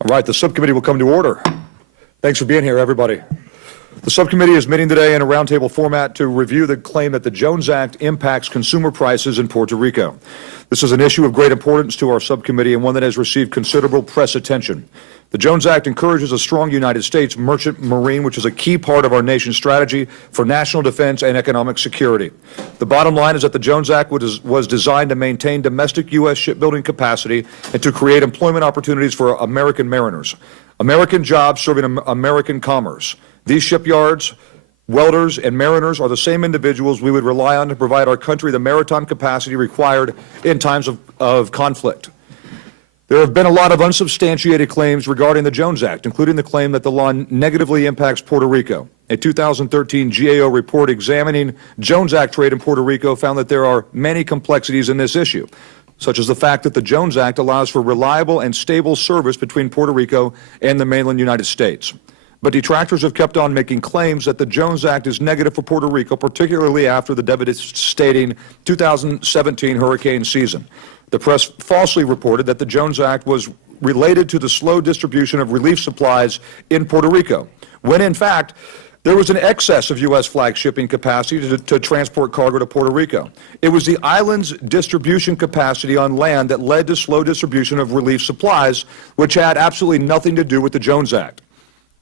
All right, the subcommittee will come to order. Thanks for being here, everybody. The subcommittee is meeting today in a roundtable format to review the claim that the Jones Act impacts consumer prices in Puerto Rico. This is an issue of great importance to our subcommittee and one that has received considerable press attention. The Jones Act encourages a strong United States merchant marine, which is a key part of our nation's strategy for national defense and economic security. The bottom line is that the Jones Act was designed to maintain domestic U.S. shipbuilding capacity and to create employment opportunities for American mariners, American jobs serving American commerce. These shipyards, welders, and mariners are the same individuals we would rely on to provide our country the maritime capacity required in times of conflict. There have been a lot of unsubstantiated claims regarding the Jones Act, including the claim that the law negatively impacts Puerto Rico. A 2013 GAO report examining Jones Act trade in Puerto Rico found that there are many complexities in this issue, such as the fact that the Jones Act allows for reliable and stable service between Puerto Rico and the mainland United States. But detractors have kept on making claims that the Jones Act is negative for Puerto Rico, particularly after the devastating 2017 hurricane season. The press falsely reported that the Jones Act was related to the slow distribution of relief supplies in Puerto Rico, when in fact, there was an excess of U.S. flag shipping capacity to transport cargo to Puerto Rico. It was the island's distribution capacity on land that led to slow distribution of relief supplies, which had absolutely nothing to do with the Jones Act.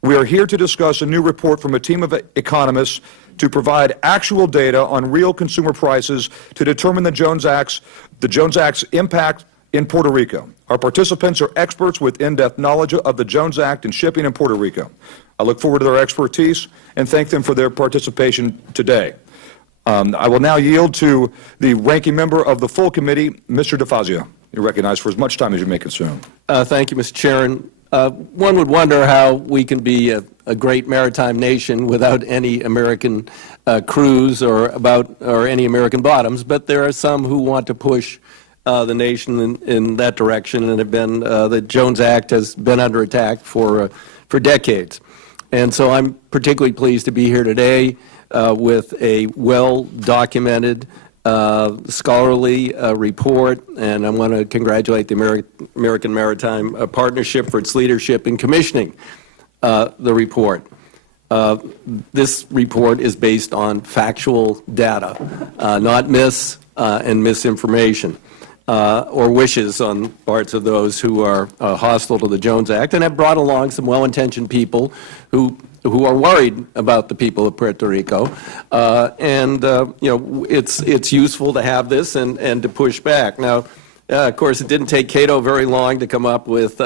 We are here to discuss a new report from a team of economists to provide actual data on real consumer prices to determine the Jones Act's impact in Puerto Rico. Our participants are experts with in-depth knowledge of the Jones Act and shipping in Puerto Rico. I look forward to their expertise and thank them for their participation today. I will now yield to the ranking member of the full committee, Mr. DeFazio. You're recognized for as much time as you may consume. Thank you, Mr. Chairman. One would wonder how we can be a great maritime nation without any American crews or any American bottoms, but there are some who want to push the nation in that direction, and have been the Jones Act has been under attack for decades. And so I'm particularly pleased to be here today with a well-documented scholarly report, and I want to congratulate the American Maritime Partnership for its leadership in commissioning the report. This report is based on factual data, not myths and misinformation or wishes on parts of those who are hostile to the Jones Act, and have brought along some well-intentioned people who are worried about the people of Puerto Rico, it's useful to have this and to push back. Now, of course, it didn't take Cato very long to come up with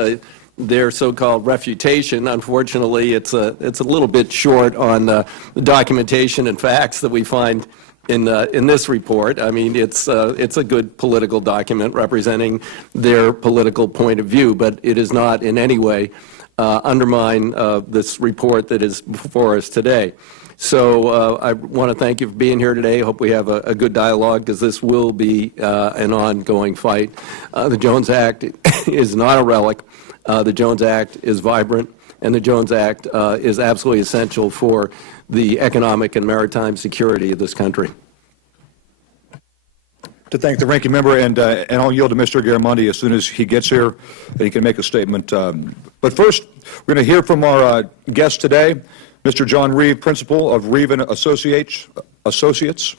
their so-called refutation. Unfortunately, it's a little bit short on the documentation and facts that we find in this report. I mean, it's a good political document representing their political point of view, but it is not in any way undermine this report that is before us today. So I want to thank you for being here today. I hope we have a good dialogue, because this will be an ongoing fight. The Jones Act is not a relic. The Jones Act is vibrant, and the Jones Act is absolutely essential for the economic and maritime security of this country. To thank the ranking member, and I'll yield to Mr. Garamendi as soon as he gets here, and he can make a statement. But first, we're going to hear from our guest today, Mr. John Reeve, Principal of Reeve and Associates,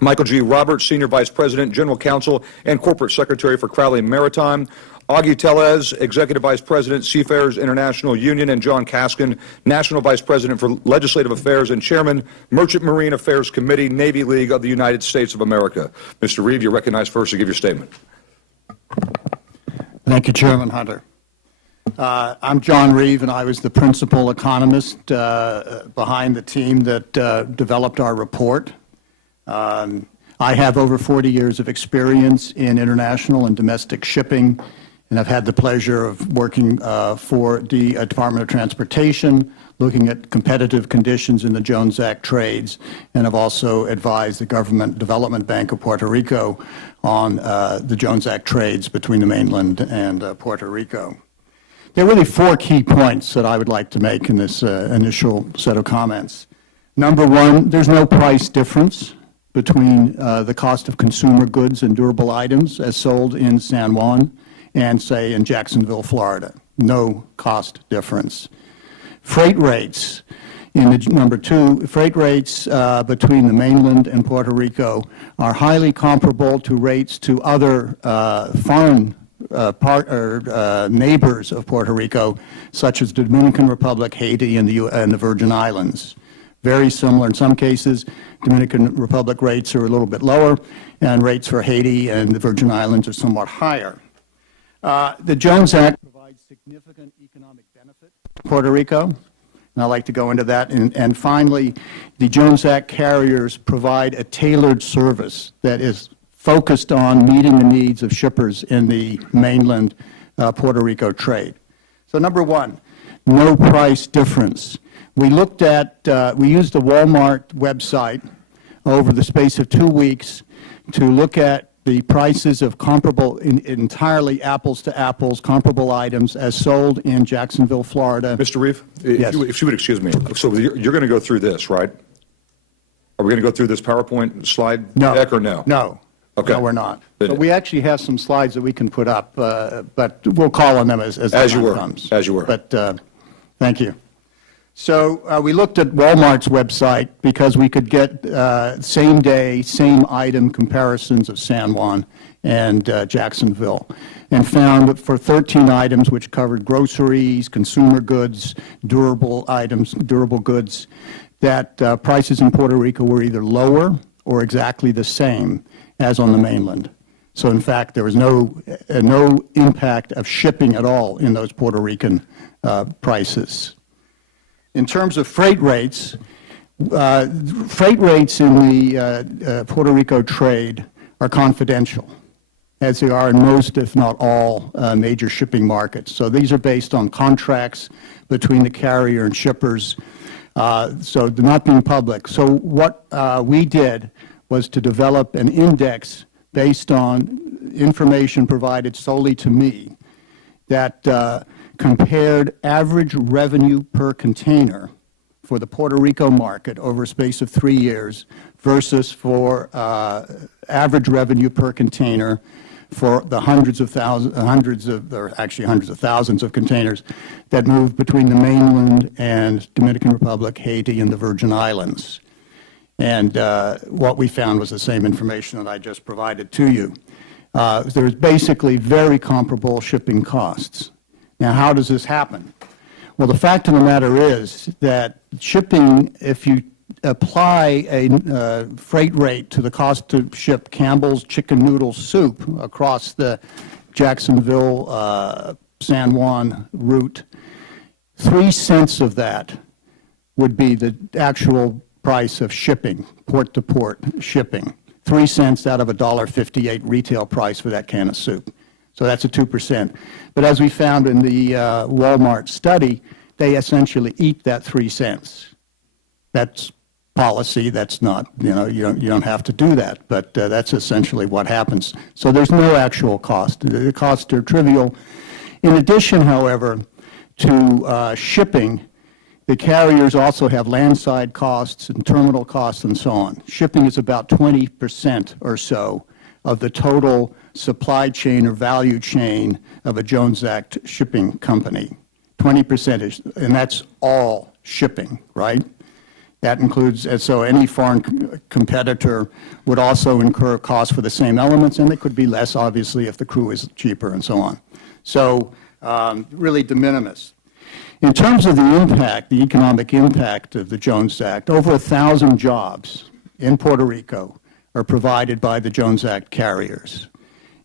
Michael G. Roberts, Senior Vice President, General Counsel, and Corporate Secretary for Crowley Maritime, Augie Tellez, Executive Vice President, Seafarers International Union, and John Kaskin, National Vice President for Legislative Affairs and Chairman, Merchant Marine Affairs Committee, Navy League of the United States of America. Mr. Reeve, you're recognized first to give your statement. Thank you, Chairman Hunter. I'm John Reeve, and I was the principal economist behind the team that developed our report. I have over 40 years of experience in international and domestic shipping, and I've had the pleasure of working for the Department of Transportation, looking at competitive conditions in the Jones Act trades, and I've also advised the Government Development Bank of Puerto Rico on the Jones Act trades between the mainland and Puerto Rico. There are really four key points that I would like to make in this initial set of comments. Number one, there's no price difference between the cost of consumer goods and durable items as sold in San Juan and, say, in Jacksonville, Florida. no cost difference. Freight rates, in the number 2, freight rates between the mainland and Puerto Rico are highly comparable to rates to other foreign neighbors of Puerto Rico, such as the Dominican Republic, Haiti, and the Virgin Islands. Very similar. In some cases, Dominican Republic rates are a little bit lower, and rates for Haiti and the Virgin Islands are somewhat higher. The Jones Act provides significant economic benefit to Puerto Rico, and I'd like to go into that. And finally, the Jones Act carriers provide a tailored service that is focused on meeting the needs of shippers in the mainland Puerto Rico trade. So number 1, no price difference. We looked at, we used the Walmart website over the space of 2 weeks to look at the prices of comparable, entirely apples to apples, comparable items as sold in Jacksonville, Florida. Mr. Reeve, Yes. if you would excuse me, so you're going to go through this, right? Are we going to go through this PowerPoint slide deck or no? No. Okay. No, we're not. Then- But we actually have some slides that we can put up, but we'll call on them as the As you time were. comes. As you were. But thank you. So we looked at Walmart's website because we could get same day, same item comparisons of San Juan and Jacksonville, and found that for 13 items, which covered groceries, consumer goods, durable items, durable goods, that prices in Puerto Rico were either lower or exactly the same as on the mainland. So in fact, there was no impact of shipping at all in those Puerto Rican prices. In terms of freight rates in the Puerto Rico trade are confidential, as they are in most, if not all, major shipping markets. So these are based on contracts between the carrier and shippers, so they're not being public. So what we did was to develop an index based on information provided solely to me that compared average revenue per container for the Puerto Rico market over a space of 3 years versus for average revenue per container for the hundreds of thousands of containers that move between the mainland and Dominican Republic, Haiti, and the Virgin Islands. And what we found was the same information that I just provided to you. There's basically very comparable shipping costs. Now, how does this happen? Well, the fact of the matter is that shipping, if you apply a freight rate to the cost to ship Campbell's chicken noodle soup across the Jacksonville, San Juan route, 3 cents of that would be the actual price of shipping, port-to-port shipping. 3 cents out of a $1.58 retail price for that can of soup. So that's a 2%. But as we found in the Walmart study, they essentially eat that 3 cents. That's policy. That's not, you don't have to do that. But that's essentially what happens. So there's no actual cost. The costs are trivial. In addition, however, to shipping, the carriers also have landside costs and terminal costs and so on. Shipping is about 20% or so of the total supply chain or value chain of a Jones Act shipping company. 20%, and that's all shipping, right? That includes, and so any foreign competitor would also incur costs for the same elements, and it could be less, obviously, if the crew is cheaper and so on. So really de minimis. In terms of the impact, the economic impact of the Jones Act, over 1,000 jobs in Puerto Rico are provided by the Jones Act carriers.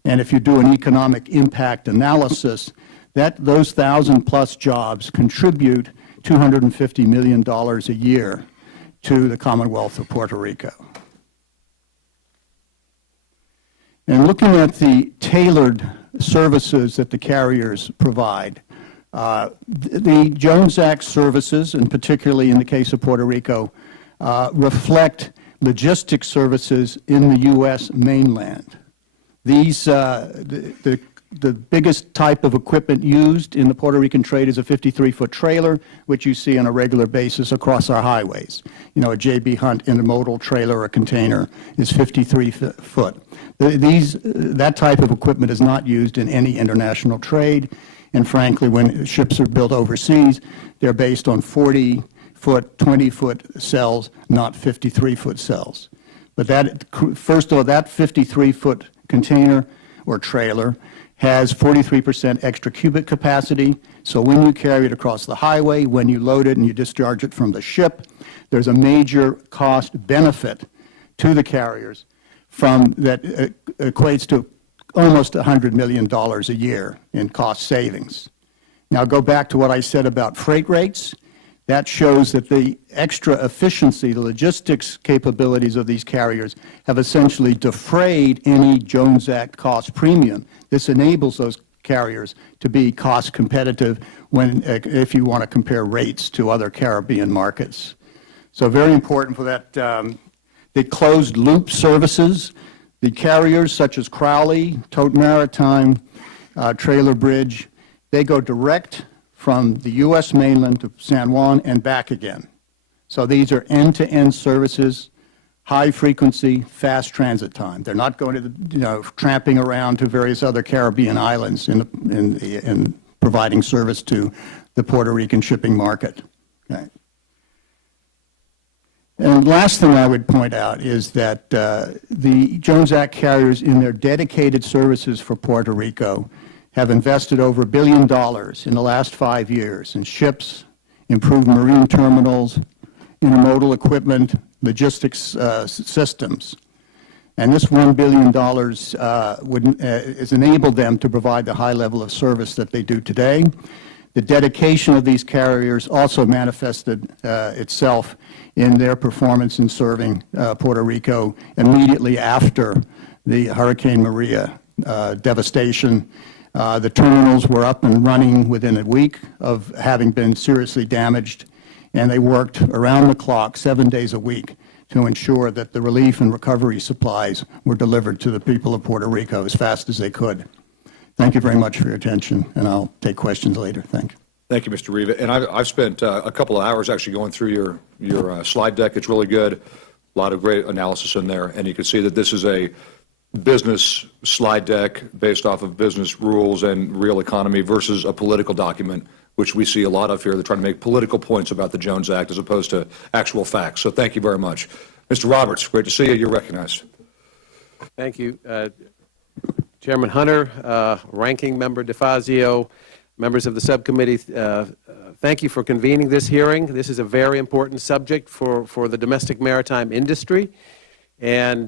And if you do an economic impact analysis, those 1,000+ jobs contribute $250 million a year to the Commonwealth of Puerto Rico. And looking at the tailored services that the carriers provide, the Jones Act services, and particularly in the case of Puerto Rico, reflect logistics services in the U.S. mainland. These, the biggest type of equipment used in the Puerto Rican trade is a 53-foot trailer, which you see on a regular basis across our highways. You know, a J.B. Hunt intermodal trailer or container is 53 foot. That type of equipment is not used in any international trade. And frankly, when ships are built overseas, they're based on 40-foot, 20-foot cells, not 53-foot cells. But that, first of all, that 53-foot container or trailer has 43% extra cubic capacity. So when you carry it across the highway, when you load it and you discharge it from the ship, there's a major cost benefit to the carriers from that equates to almost $100 million a year in cost savings. Now go back to what I said about freight rates. That shows that the extra efficiency, the logistics capabilities of these carriers have essentially defrayed any Jones Act cost premium. This enables those carriers to be cost competitive if you want to compare rates to other Caribbean markets. So very important for that. The closed loop services, the carriers such as Crowley, Tote Maritime, Trailer Bridge, they go direct from the U.S. mainland to San Juan and back again. So these are end-to-end services, high frequency, fast transit time. They're not going to, tramping around to various other Caribbean islands in providing service to the Puerto Rican shipping market. Okay. And last thing I would point out is that the Jones Act carriers in their dedicated services for Puerto Rico have invested over $1 billion in the last 5 years in ships, improved marine terminals, intermodal equipment, logistics systems. And this $1 billion has enabled them to provide the high level of service that they do today. The dedication of these carriers also manifested itself in their performance in serving Puerto Rico immediately after the Hurricane Maria devastation. The terminals were up and running within a week of having been seriously damaged, and they worked around the clock, 7 days a week, to ensure that the relief and recovery supplies were delivered to the people of Puerto Rico as fast as they could. Thank you very much for your attention, and I'll take questions later. Thank you. Thank you, Mr. Riva. And I've spent a couple of hours actually going through your slide deck. It's really good. A lot of great analysis in there. And you can see that this is a business slide deck based off of business rules and real economy versus a political document, which we see a lot of here. They're trying to make political points about the Jones Act as opposed to actual facts. So thank you very much. Mr. Roberts, great to see you. You're recognized. Thank you. Chairman Hunter, Ranking Member DeFazio, members of the subcommittee, thank you for convening this hearing. This is a very important subject for the domestic maritime industry, and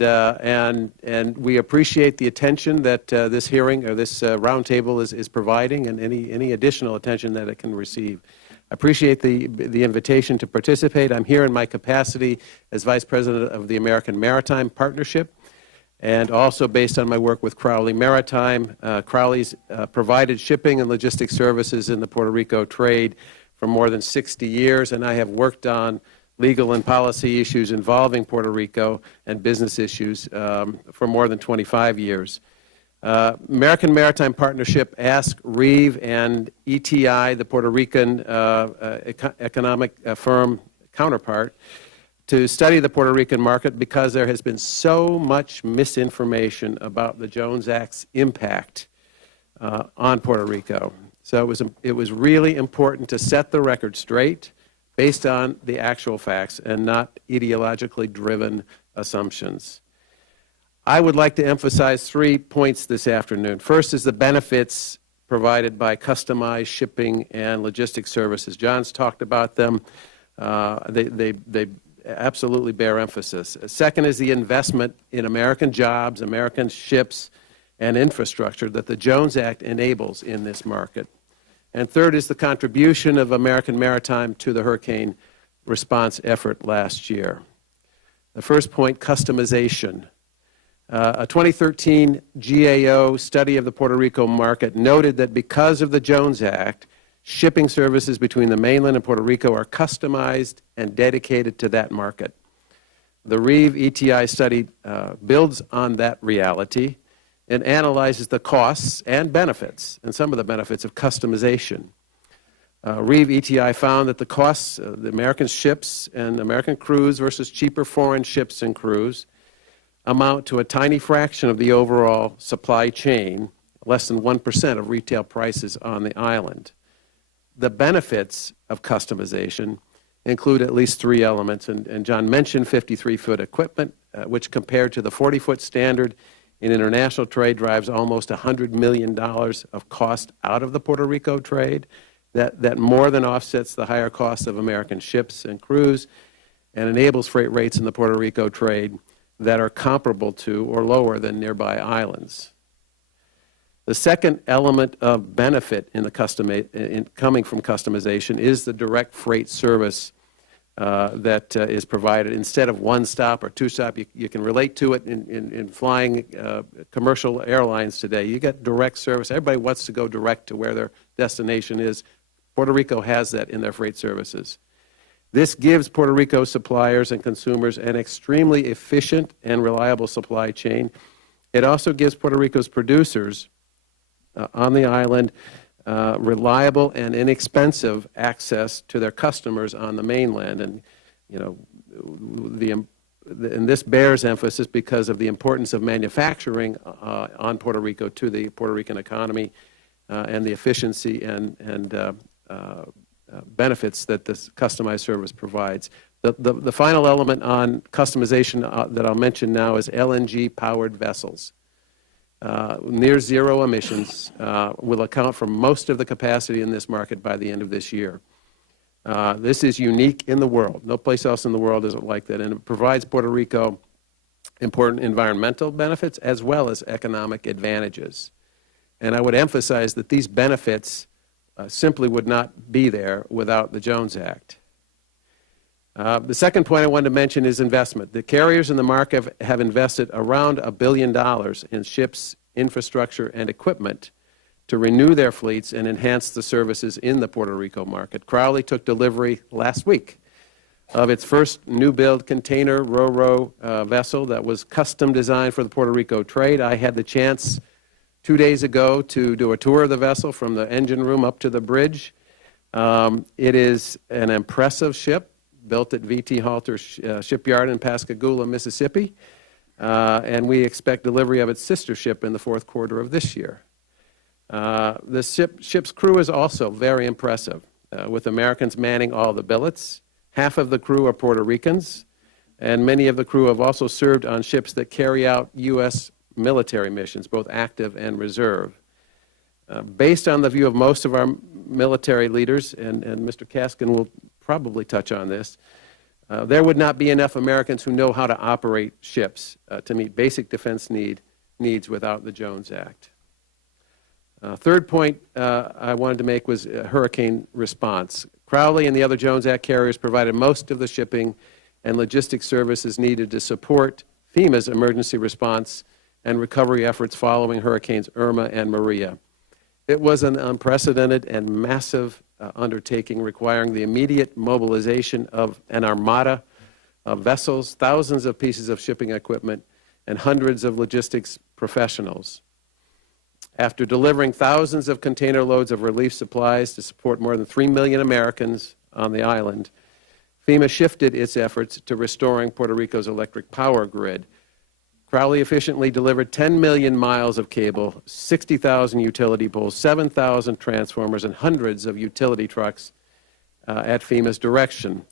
we appreciate the attention that this hearing or this roundtable is providing, and any additional attention that it can receive. I appreciate the invitation to participate. I'm here in my capacity as Vice President of the American Maritime Partnership, and also based on my work with Crowley Maritime. Crowley's provided shipping and logistics services in the Puerto Rico trade for more than 60 years, and I have worked on legal and policy issues involving Puerto Rico and business issues for more than 25 years. American Maritime Partnership asked Reeve and ETI, the Puerto Rican economic firm counterpart, to study the Puerto Rican market because there has been so much misinformation about the Jones Act's impact on Puerto Rico. So it was really important to set the record straight based on the actual facts and not ideologically driven assumptions. I would like to emphasize 3 points this afternoon. First is the benefits provided by customized shipping and logistics services. John's talked about them. They absolutely bear emphasis. Second is the investment in American jobs, American ships, and infrastructure that the Jones Act enables in this market. And third is the contribution of American Maritime to the hurricane response effort last year. The first point, customization. A 2013 GAO study of the Puerto Rico market noted that because of the Jones Act, shipping services between the mainland and Puerto Rico are customized and dedicated to that market. The Reeve ETI study builds on that reality and analyzes the costs and benefits, and some of the benefits of customization. Reeve ETI found that the costs of the American ships and American crews versus cheaper foreign ships and crews amount to a tiny fraction of the overall supply chain, less than 1% of retail prices on the island. The benefits of customization include at least 3 elements, and John mentioned 53-foot equipment, which compared to the 40-foot standard in international trade drives almost $100 million of cost out of the Puerto Rico trade. That more than offsets the higher costs of American ships and crews and enables freight rates in the Puerto Rico trade that are comparable to or lower than nearby islands. The second element of benefit in coming from customization is the direct freight service that is provided. Instead of one stop or two stop, you can relate to it in flying commercial airlines today. You get direct service. Everybody wants to go direct to where their destination is. Puerto Rico has that in their freight services. This gives Puerto Rico suppliers and consumers an extremely efficient and reliable supply chain. It also gives Puerto Rico's producers on the island reliable and inexpensive access to their customers on the mainland. And, you know, and this bears emphasis because of the importance of manufacturing on Puerto Rico to the Puerto Rican economy and the efficiency and benefits that this customized service provides. The final element on customization that I'll mention now is LNG-powered vessels. Near zero emissions will account for most of the capacity in this market by the end of this year. This is unique in the world. No place else in the world is it like that, and it provides Puerto Rico important environmental benefits as well as economic advantages. And I would emphasize that these benefits simply would not be there without the Jones Act. The second point I wanted to mention is investment. The carriers in the market have invested around $1 billion in ships, infrastructure, and equipment to renew their fleets and enhance the services in the Puerto Rico market. Crowley took delivery last week of its first new-build container ro-ro vessel that was custom designed for the Puerto Rico trade. I had the chance 2 days ago to do a tour of the vessel from the engine room up to the bridge. It is an impressive ship, built at VT Halter Shipyard in Pascagoula, Mississippi, and we expect delivery of its sister ship in the fourth quarter of this year. The ship's crew is also very impressive, with Americans manning all the billets. Half of the crew are Puerto Ricans, and many of the crew have also served on ships that carry out U.S. military missions, both active and reserve. Based on the view of most of our military leaders, and Mr. Kaskin will probably touch on this, there would not be enough Americans who know how to operate ships to meet basic defense needs without the Jones Act. Third point I wanted to make was hurricane response. Crowley and the other Jones Act carriers provided most of the shipping and logistics services needed to support FEMA's emergency response and recovery efforts following Hurricanes Irma and Maria. It was an unprecedented and massive undertaking requiring the immediate mobilization of an armada of vessels, thousands of pieces of shipping equipment, and hundreds of logistics professionals. After delivering thousands of container loads of relief supplies to support more than 3 million Americans on the island, FEMA shifted its efforts to restoring Puerto Rico's electric power grid. Crowley efficiently delivered 10 million miles of cable, 60,000 utility poles, 7,000 transformers, and hundreds of utility trucks at FEMA's direction.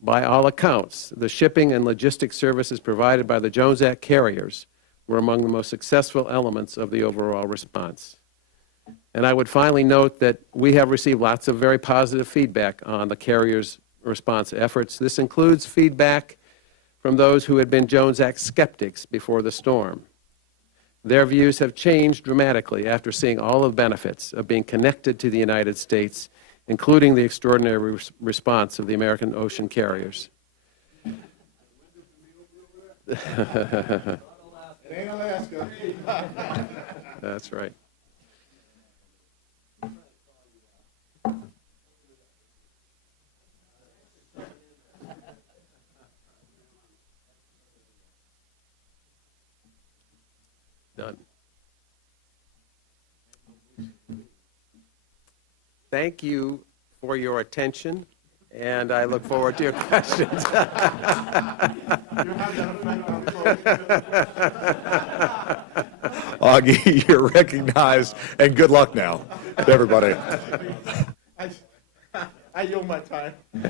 By all accounts, the shipping and logistics services provided by the Jones Act carriers were among the most successful elements of the overall response. And I would finally note that we have received lots of very positive feedback on the carriers' response efforts. This includes feedback from those who had been Jones Act skeptics before the storm. Their views have changed dramatically after seeing all of the benefits of being connected to the United States, including the extraordinary response of the American ocean carriers. It ain't Alaska. That's right. Done. Thank you for your attention, and I look forward to your questions. Augie, you're recognized, and good luck now to everybody. I yield my time. You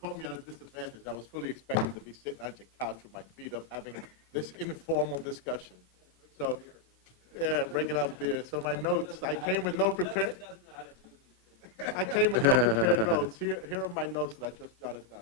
caught me at a disadvantage. I was fully expecting to be sitting on your couch with my feet up, having this informal discussion. So, yeah, breaking out beer. So my notes, I came with no prepared notes. Here are my notes that I just jotted down.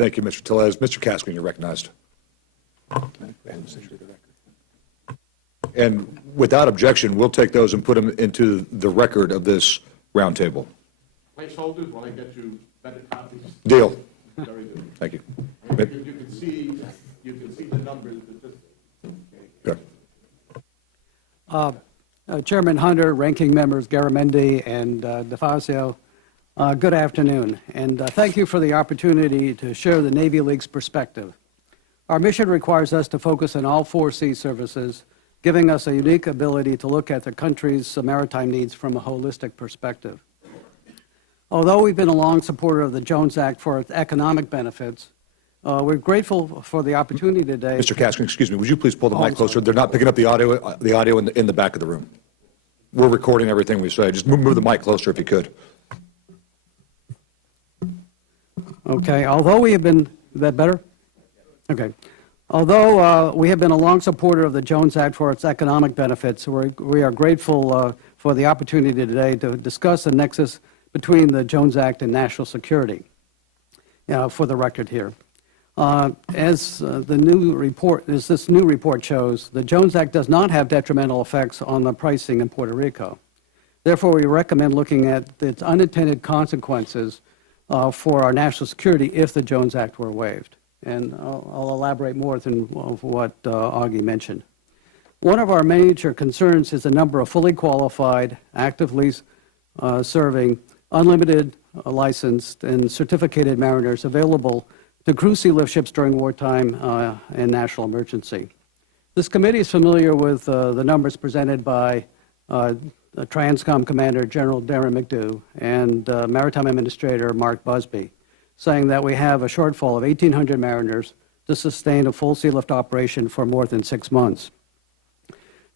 Thank you, Mr. Tellez. Mr. Caskin, you're recognized. And without objection, we'll take those and put them into the record of this roundtable. Placeholders, while I get you better copies. Deal. Very good. Thank you. You can see the numbers. Good. Chairman Hunter, Ranking Members Garamendi and DeFazio, good afternoon, and thank you for the opportunity to share the Navy League's perspective. Our mission requires us to focus on all four sea services, giving us a unique ability to look at the country's maritime needs from a holistic perspective. Although we've been a long supporter of the Jones Act for its economic benefits, we're grateful for the opportunity today. Mr. Caskin, excuse me, would you please pull the Oh, mic I'm closer? sorry. They're not picking up the audio in the back of the room. We're recording everything we say. Just move the mic closer if you could. Okay, although we have been, is that better? Okay. Although we have been a long supporter of the Jones Act for its economic benefits, we are grateful for the opportunity today to discuss the nexus between the Jones Act and national security, for the record here. As this new report shows, the Jones Act does not have detrimental effects on the pricing in Puerto Rico. Therefore, we recommend looking at its unintended consequences for our national security if the Jones Act were waived. And I'll elaborate more than what Augie mentioned. One of our major concerns is the number of fully qualified, actively serving, unlimited licensed, and certificated mariners available to crew sea lift ships during wartime and national emergency. This committee is familiar with the numbers presented by Transcom Commander General Darren McDough and Maritime Administrator Mark Busby, saying that we have a shortfall of 1,800 mariners to sustain a full sea lift operation for more than 6 months.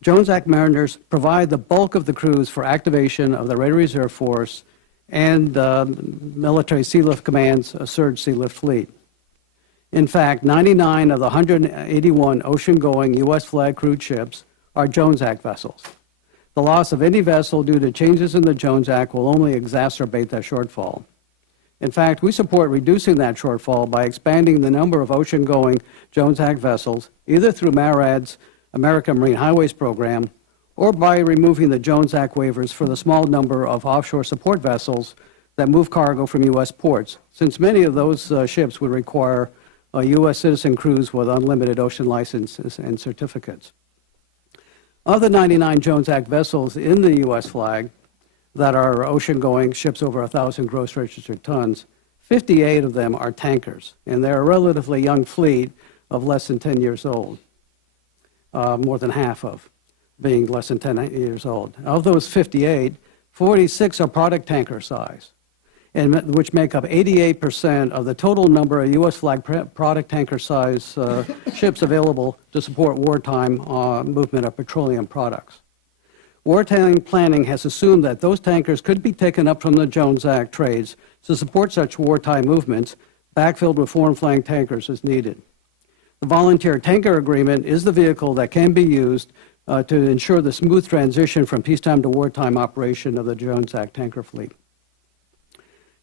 Jones Act mariners provide the bulk of the crews for activation of the Radar Reserve Force and Military Sea Lift Command's surge sea lift fleet. In fact, 99 of the 181 ocean-going U.S. flag crewed ships are Jones Act vessels. The loss of any vessel due to changes in the Jones Act will only exacerbate that shortfall. In fact, we support reducing that shortfall by expanding the number of ocean-going Jones Act vessels, either through MARAD's American Marine Highways Program, or by removing the Jones Act waivers for the small number of offshore support vessels that move cargo from U.S. ports, since many of those ships would require U.S. citizen crews with unlimited ocean licenses and certificates. Of the 99 Jones Act vessels in the U.S. flag that are ocean-going ships over 1,000 gross registered tons, 58 of them are tankers, and they're a relatively young fleet of less than 10 years old, more than half of being less than 10 years old. Of those 58, 46 are product tanker size, and which make up 88% of the total number of U.S. flag product tanker size ships available to support wartime movement of petroleum products. Wartime planning has assumed that those tankers could be taken up from the Jones Act trades to support such wartime movements, backfilled with foreign flag tankers as needed. The Volunteer Tanker Agreement is the vehicle that can be used to ensure the smooth transition from peacetime to wartime operation of the Jones Act tanker fleet.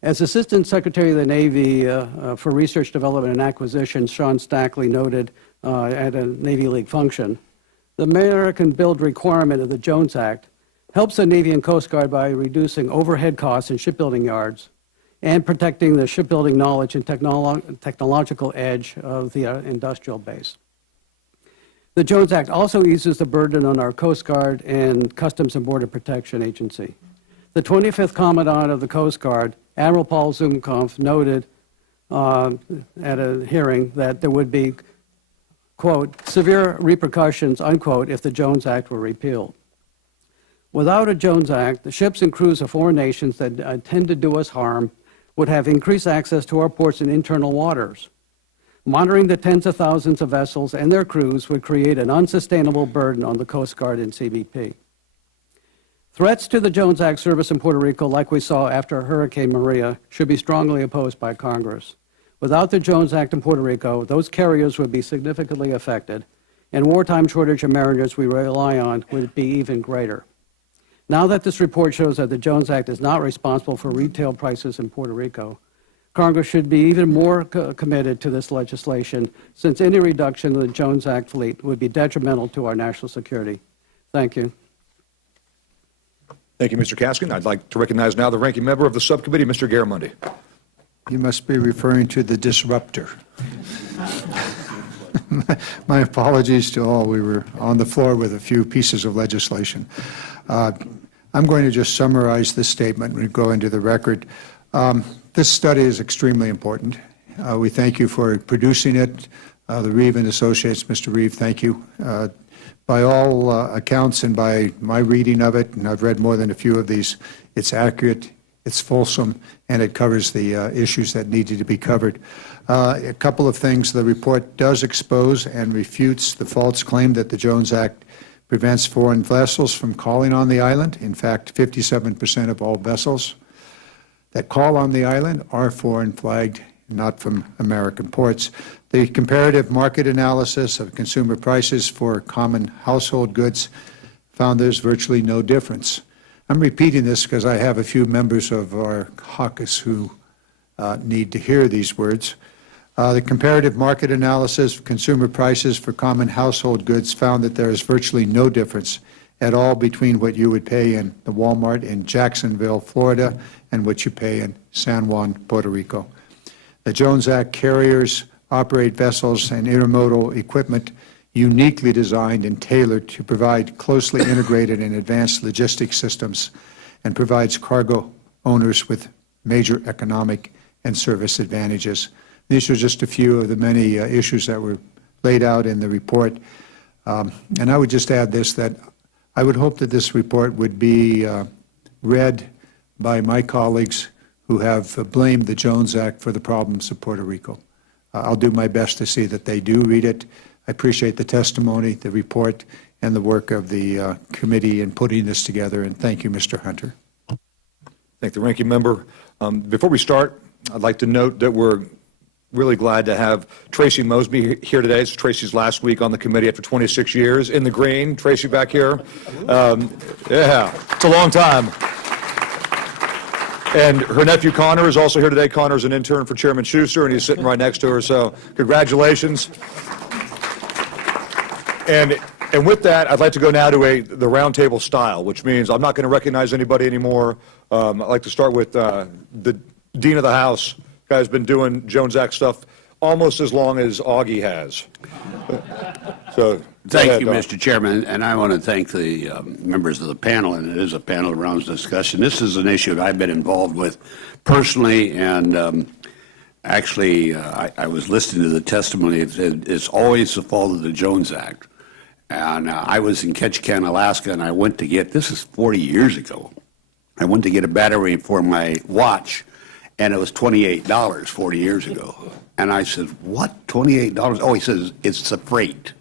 As Assistant Secretary of the Navy for Research, Development, and Acquisition, Sean Stackley noted at a Navy League function, the American build requirement of the Jones Act helps the Navy and Coast Guard by reducing overhead costs in shipbuilding yards and protecting the shipbuilding knowledge and technological edge of the industrial base. The Jones Act also eases the burden on our Coast Guard and Customs and Border Protection Agency. The 25th Commandant of the Coast Guard, Admiral Paul Zumkampf, noted at a hearing that there would be, quote, severe repercussions, unquote, if the Jones Act were repealed. Without a Jones Act, the ships and crews of foreign nations that intend to do us harm would have increased access to our ports and internal waters. Monitoring the tens of thousands of vessels and their crews would create an unsustainable burden on the Coast Guard and CBP. Threats to the Jones Act service in Puerto Rico, like we saw after Hurricane Maria, should be strongly opposed by Congress. Without the Jones Act in Puerto Rico, those carriers would be significantly affected, and wartime shortage of mariners we rely on would be even greater. Now that this report shows that the Jones Act is not responsible for retail prices in Puerto Rico, Congress should be even more committed to this legislation, since any reduction in the Jones Act fleet would be detrimental to our national security. Thank you. Thank you, Mr. Kaskin. I'd like to recognize now the ranking member of the subcommittee, Mr. Garamundi. You must be referring to the disruptor. My apologies to all. We were on the floor with a few pieces of legislation. I'm going to just summarize this statement and go into the record. This study is extremely important. We thank you for producing it. The Reeve and Associates, Mr. Reeve, thank you. By all accounts and by my reading of it, and I've read more than a few of these, it's accurate, it's fulsome, and it covers the issues that needed to be covered. A couple of things. The report does expose and refutes the false claim that the Jones Act prevents foreign vessels from calling on the island. In fact, 57% of all vessels that call on the island are foreign flagged, not from American ports. The comparative market analysis of consumer prices for common household goods found there's virtually no difference. I'm repeating this because I have a few members of our caucus who need to hear these words. The comparative market analysis of consumer prices for common household goods found that there is virtually no difference at all between what you would pay in the Walmart in Jacksonville, Florida, and what you pay in San Juan, Puerto Rico. The Jones Act carriers operate vessels and intermodal equipment uniquely designed and tailored to provide closely integrated and advanced logistics systems, and provides cargo owners with major economic and service advantages. These are just a few of the many issues that were laid out in the report. And I would just add this, that I would hope that this report would be read by my colleagues who have blamed the Jones Act for the problems of Puerto Rico. I'll do my best to see that they do read it. I appreciate the testimony, the report, and the work of the committee in putting this together, and thank you, Mr. Hunter. Thank the ranking member. Before we start, I'd like to note that we're really glad to have Tracy Mosby here today. It's Tracy's last week on the committee after 26 years. In the green, Tracy back here. Yeah, it's a long time. And her nephew Connor is also here today. Connor's an intern for Chairman Schuster, and he's sitting right next to her, so congratulations. And with that, I'd like to go now to the roundtable style, which means I'm not going to recognize anybody anymore. I'd like to start with the Dean of the House. Guy's been doing Jones Act stuff almost as long as Augie has. So Thank you, Mr. Chairman, and I want to thank the members of the panel, and it is a panel rounds discussion. This is an issue that I've been involved with personally, and actually, I was listening to the testimony. It's always the fault of the Jones Act. And I was in Ketchikan, Alaska, and I went to get, this is 40 years ago, I went to get a battery for my watch, and it was $28 40 years ago. And I said, what, $28? Oh, he says, it's the freight.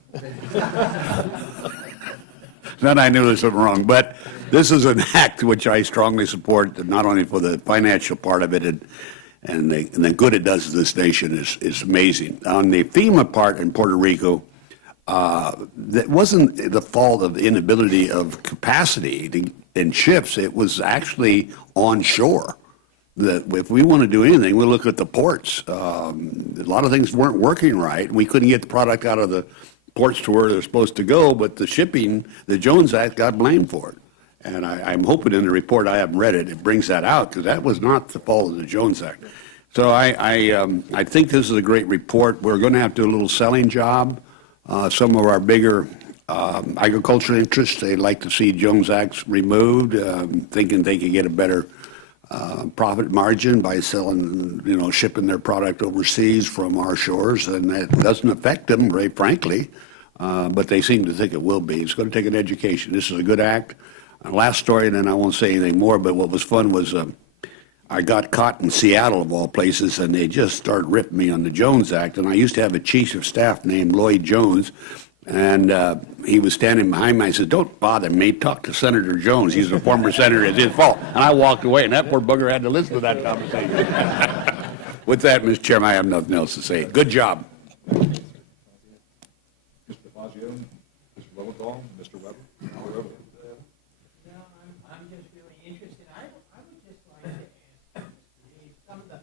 Then I knew there was something wrong. But this is an act which I strongly support, not only for the financial part of it, and the good it does to this nation is amazing. On the FEMA part in Puerto Rico, that wasn't the fault of the inability of capacity in ships. It was actually onshore. That if we want to do anything, we look at the ports. A lot of things weren't working right. We couldn't get the product out of the ports to where they're supposed to go, but the shipping, the Jones Act got blamed for it. And I'm hoping in the report, I haven't read it, it brings that out, because that was not the fault of the Jones Act. So I think this is a great report. We're going to have to do a little selling job. Some of our bigger agricultural interests, they'd like to see Jones Acts removed, thinking they could get a better profit margin by selling, shipping their product overseas from our shores, and that doesn't affect them, very frankly, but they seem to think it will be. It's going to take an education. This is a good act. Last story, and then I won't say anything more, but what was fun was I got caught in Seattle, of all places, and they just started ripping me on the Jones Act, and I used to have a chief of staff named Lloyd Jones, and he was standing behind me. I said, don't bother me. Talk to Senator Jones. He's a former senator. It's his fault. And I walked away, and that poor bugger had to listen to that conversation. With that, Mr. Chairman, I have nothing else to say. Good job. Mr. DeFazio, Mr. Lowenthal, Mr. Weber. I'm just really interested. I would just like to ask some of the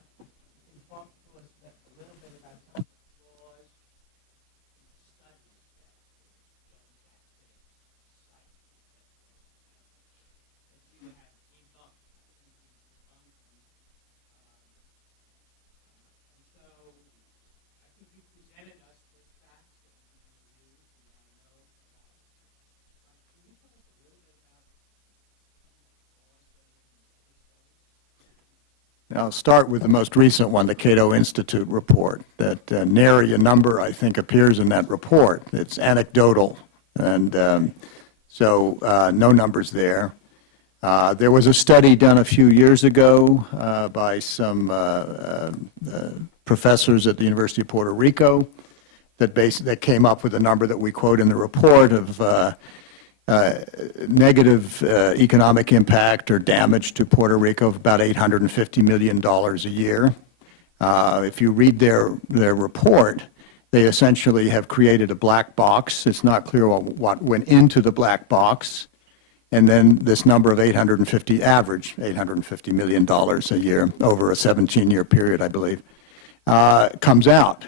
I'll start with the most recent one, the Cato Institute report. That nary a number, I think, appears in that report. It's anecdotal, and so no numbers there. There was a study done a few years ago by some professors at the University of Puerto Rico that came up with a number that we quote in the report of negative economic impact or damage to Puerto Rico of about $850 million a year. If you read their report, they essentially have created a black box. It's not clear what went into the black box. And then this number of average $850 million a year over a 17-year period, I believe, comes out.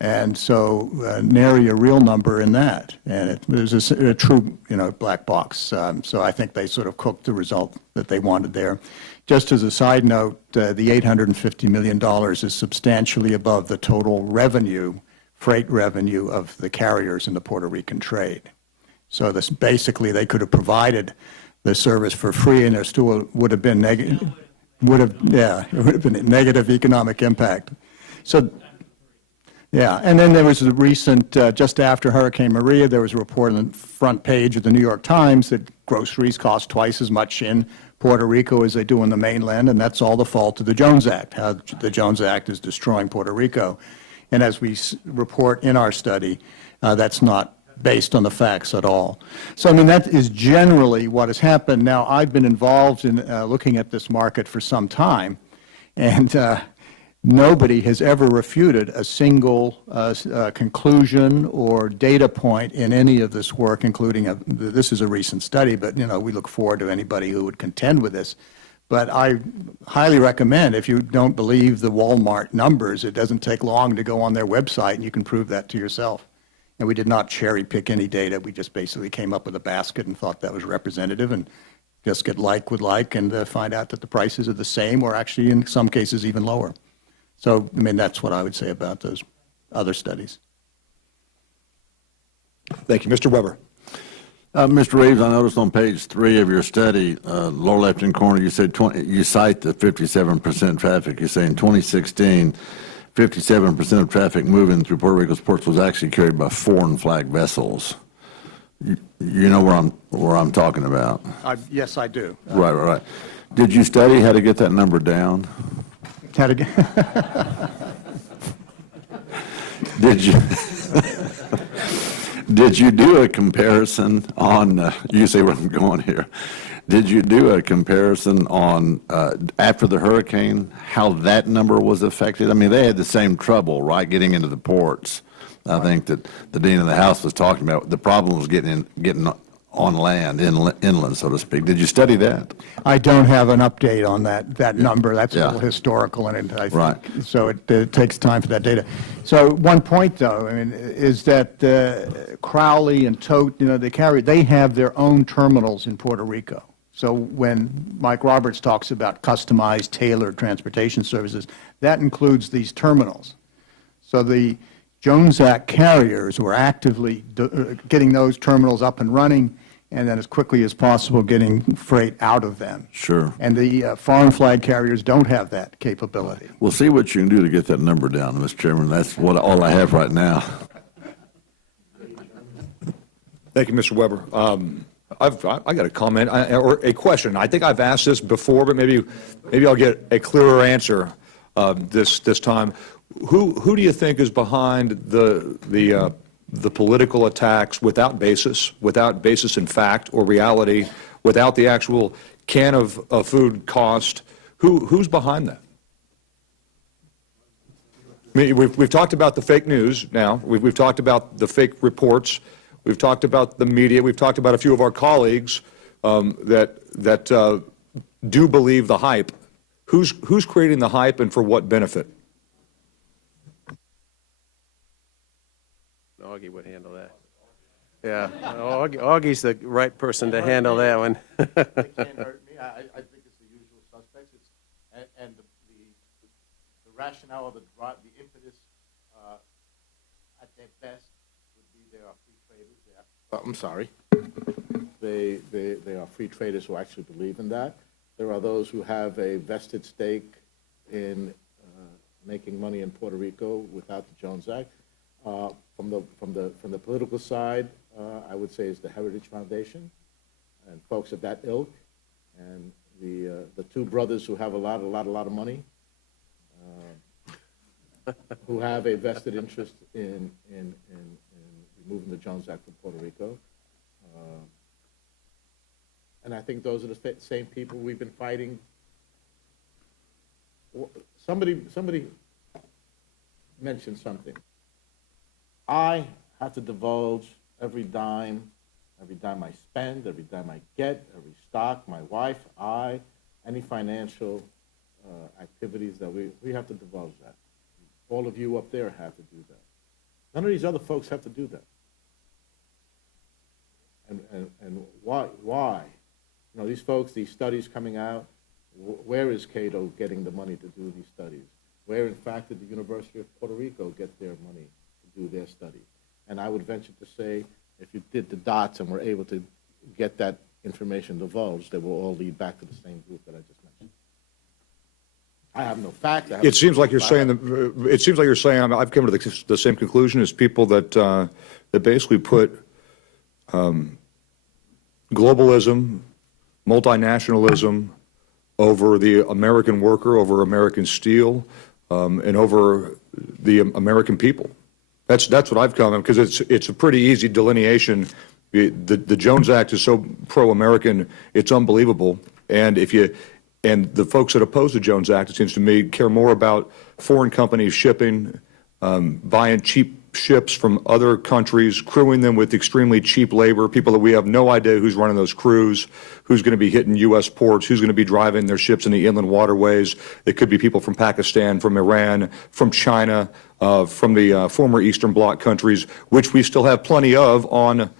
And so nary a real number in that. And it was a true, black box. So I think they sort of cooked the result that they wanted there. Just as a side note, the $850 million is substantially above the total revenue, freight revenue of the carriers in the Puerto Rican trade. So this basically they could have provided the service for free, and there still would have been it would have been a negative economic impact. So, yeah, and then there was the recent, just after Hurricane Maria, there was a report on the front page of the New York Times that groceries cost twice as much in Puerto Rico as they do in the mainland, and that's all the fault of the Jones Act, how the Jones Act is destroying Puerto Rico. And as we report in our study, that's not based on the facts at all. So, I mean, that is generally what has happened. Now, I've been involved in looking at this market for some time, and nobody has ever refuted a single conclusion or data point in any of this work, including this is a recent study, but, we look forward to anybody who would contend with this. But I highly recommend, if you don't believe the Walmart numbers, it doesn't take long to go on their website and you can prove that to yourself. And we did not cherry pick any data. We just basically came up with a basket and thought that was representative and just get like with like and find out that the prices are the same or actually in some cases even lower. So, I mean, that's what I would say about those other studies. Thank you. Mr. Weber. Mr. Reeves, I noticed on page 3 of your study, lower left-hand corner, you said you cite the 57% traffic. You say in 2016, 57% of traffic moving through Puerto Rico's ports was actually carried by foreign flag vessels. You know where I'm talking about? Yes, I do. Right. Did you study how to get that number down? How to get Did you? Did you do a comparison on? You say where I'm going here. Did you do a comparison on after the hurricane how that number was affected? I mean, they had the same trouble, right, getting into the ports. I think that the dean of the House was talking about the problem was getting on land, inland, so to speak. Did you study that? I don't have an update on that number. That's a little historical, and I think, right. So it takes time for that data. So one point, though, I mean, is that Crowley and Tote, they have their own terminals in Puerto Rico. So when Mike Roberts talks about customized, tailored transportation services, that includes these terminals. So the Jones Act carriers were actively getting those terminals up and running, and then as quickly as possible getting freight out of them. Sure. And the foreign flag carriers don't have that capability. We'll see what you can do to get that number down, Mr. Chairman. That's all I have right now. Thank you, Mr. Weber. I got a comment or a question. I think I've asked this before, but maybe I'll get a clearer answer this time. Who do you think is behind the political attacks without basis in fact or reality, without the actual can of food cost? Who's behind that? I mean, we've talked about the fake news now. We've talked about the fake reports. We've talked about the media. We've talked about a few of our colleagues that do believe the hype. Who's creating the hype and for what benefit? Augie would handle that. Yeah, Augie's the right person to handle that one. It can't hurt me. I think it's the usual suspects. And the rationale of the impetus at their best would be they are free traders. I'm sorry. They are free traders who actually believe in that. There are those who have a vested stake in making money in Puerto Rico without the Jones Act. From the political side, I would say is the Heritage Foundation and folks of that ilk, and the two brothers who have a lot of money, who have a vested interest in removing the Jones Act from Puerto Rico. And I think those are the same people we've been fighting. Somebody mentioned something. I have to divulge every dime I spend, every dime I get, every stock, my wife, any financial activities that we have to divulge that. All of you up there have to do that. None of these other folks have to do that. And why? You know, these folks, these studies coming out, where is Cato getting the money to do these studies? Where, in fact, did the University of Puerto Rico get their money to do their study? And I would venture to say, if you did the dots and were able to get that information divulged, they will all lead back to the same group that I just mentioned. I have no fact. It seems like you're saying I've come to the same conclusion as people that basically put globalism, multinationalism over the American worker, over American steel, and over the American people. That's what I've come to, because it's a pretty easy delineation. The Jones Act is so pro-American, it's unbelievable. And the folks that oppose the Jones Act, it seems to me, care more about foreign companies shipping, buying cheap ships from other countries, crewing them with extremely cheap labor, people that we have no idea who's running those crews, who's going to be hitting U.S. ports, who's going to be driving their ships in the inland waterways. It could be people from Pakistan, from Iran, from China, from the former Eastern Bloc countries, which we still have plenty of on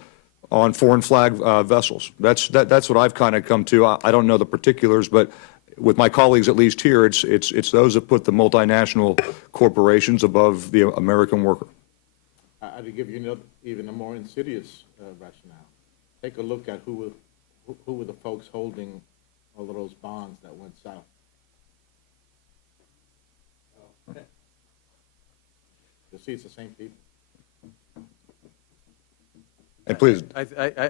foreign flag vessels. That's what I've kind of come to. I don't know the particulars, but with my colleagues, at least here, it's those that put the multinational corporations above the American worker. I'd give you even a more insidious rationale. Take a look at who were the folks holding all of those bonds that went south. You'll see it's the same people. And please,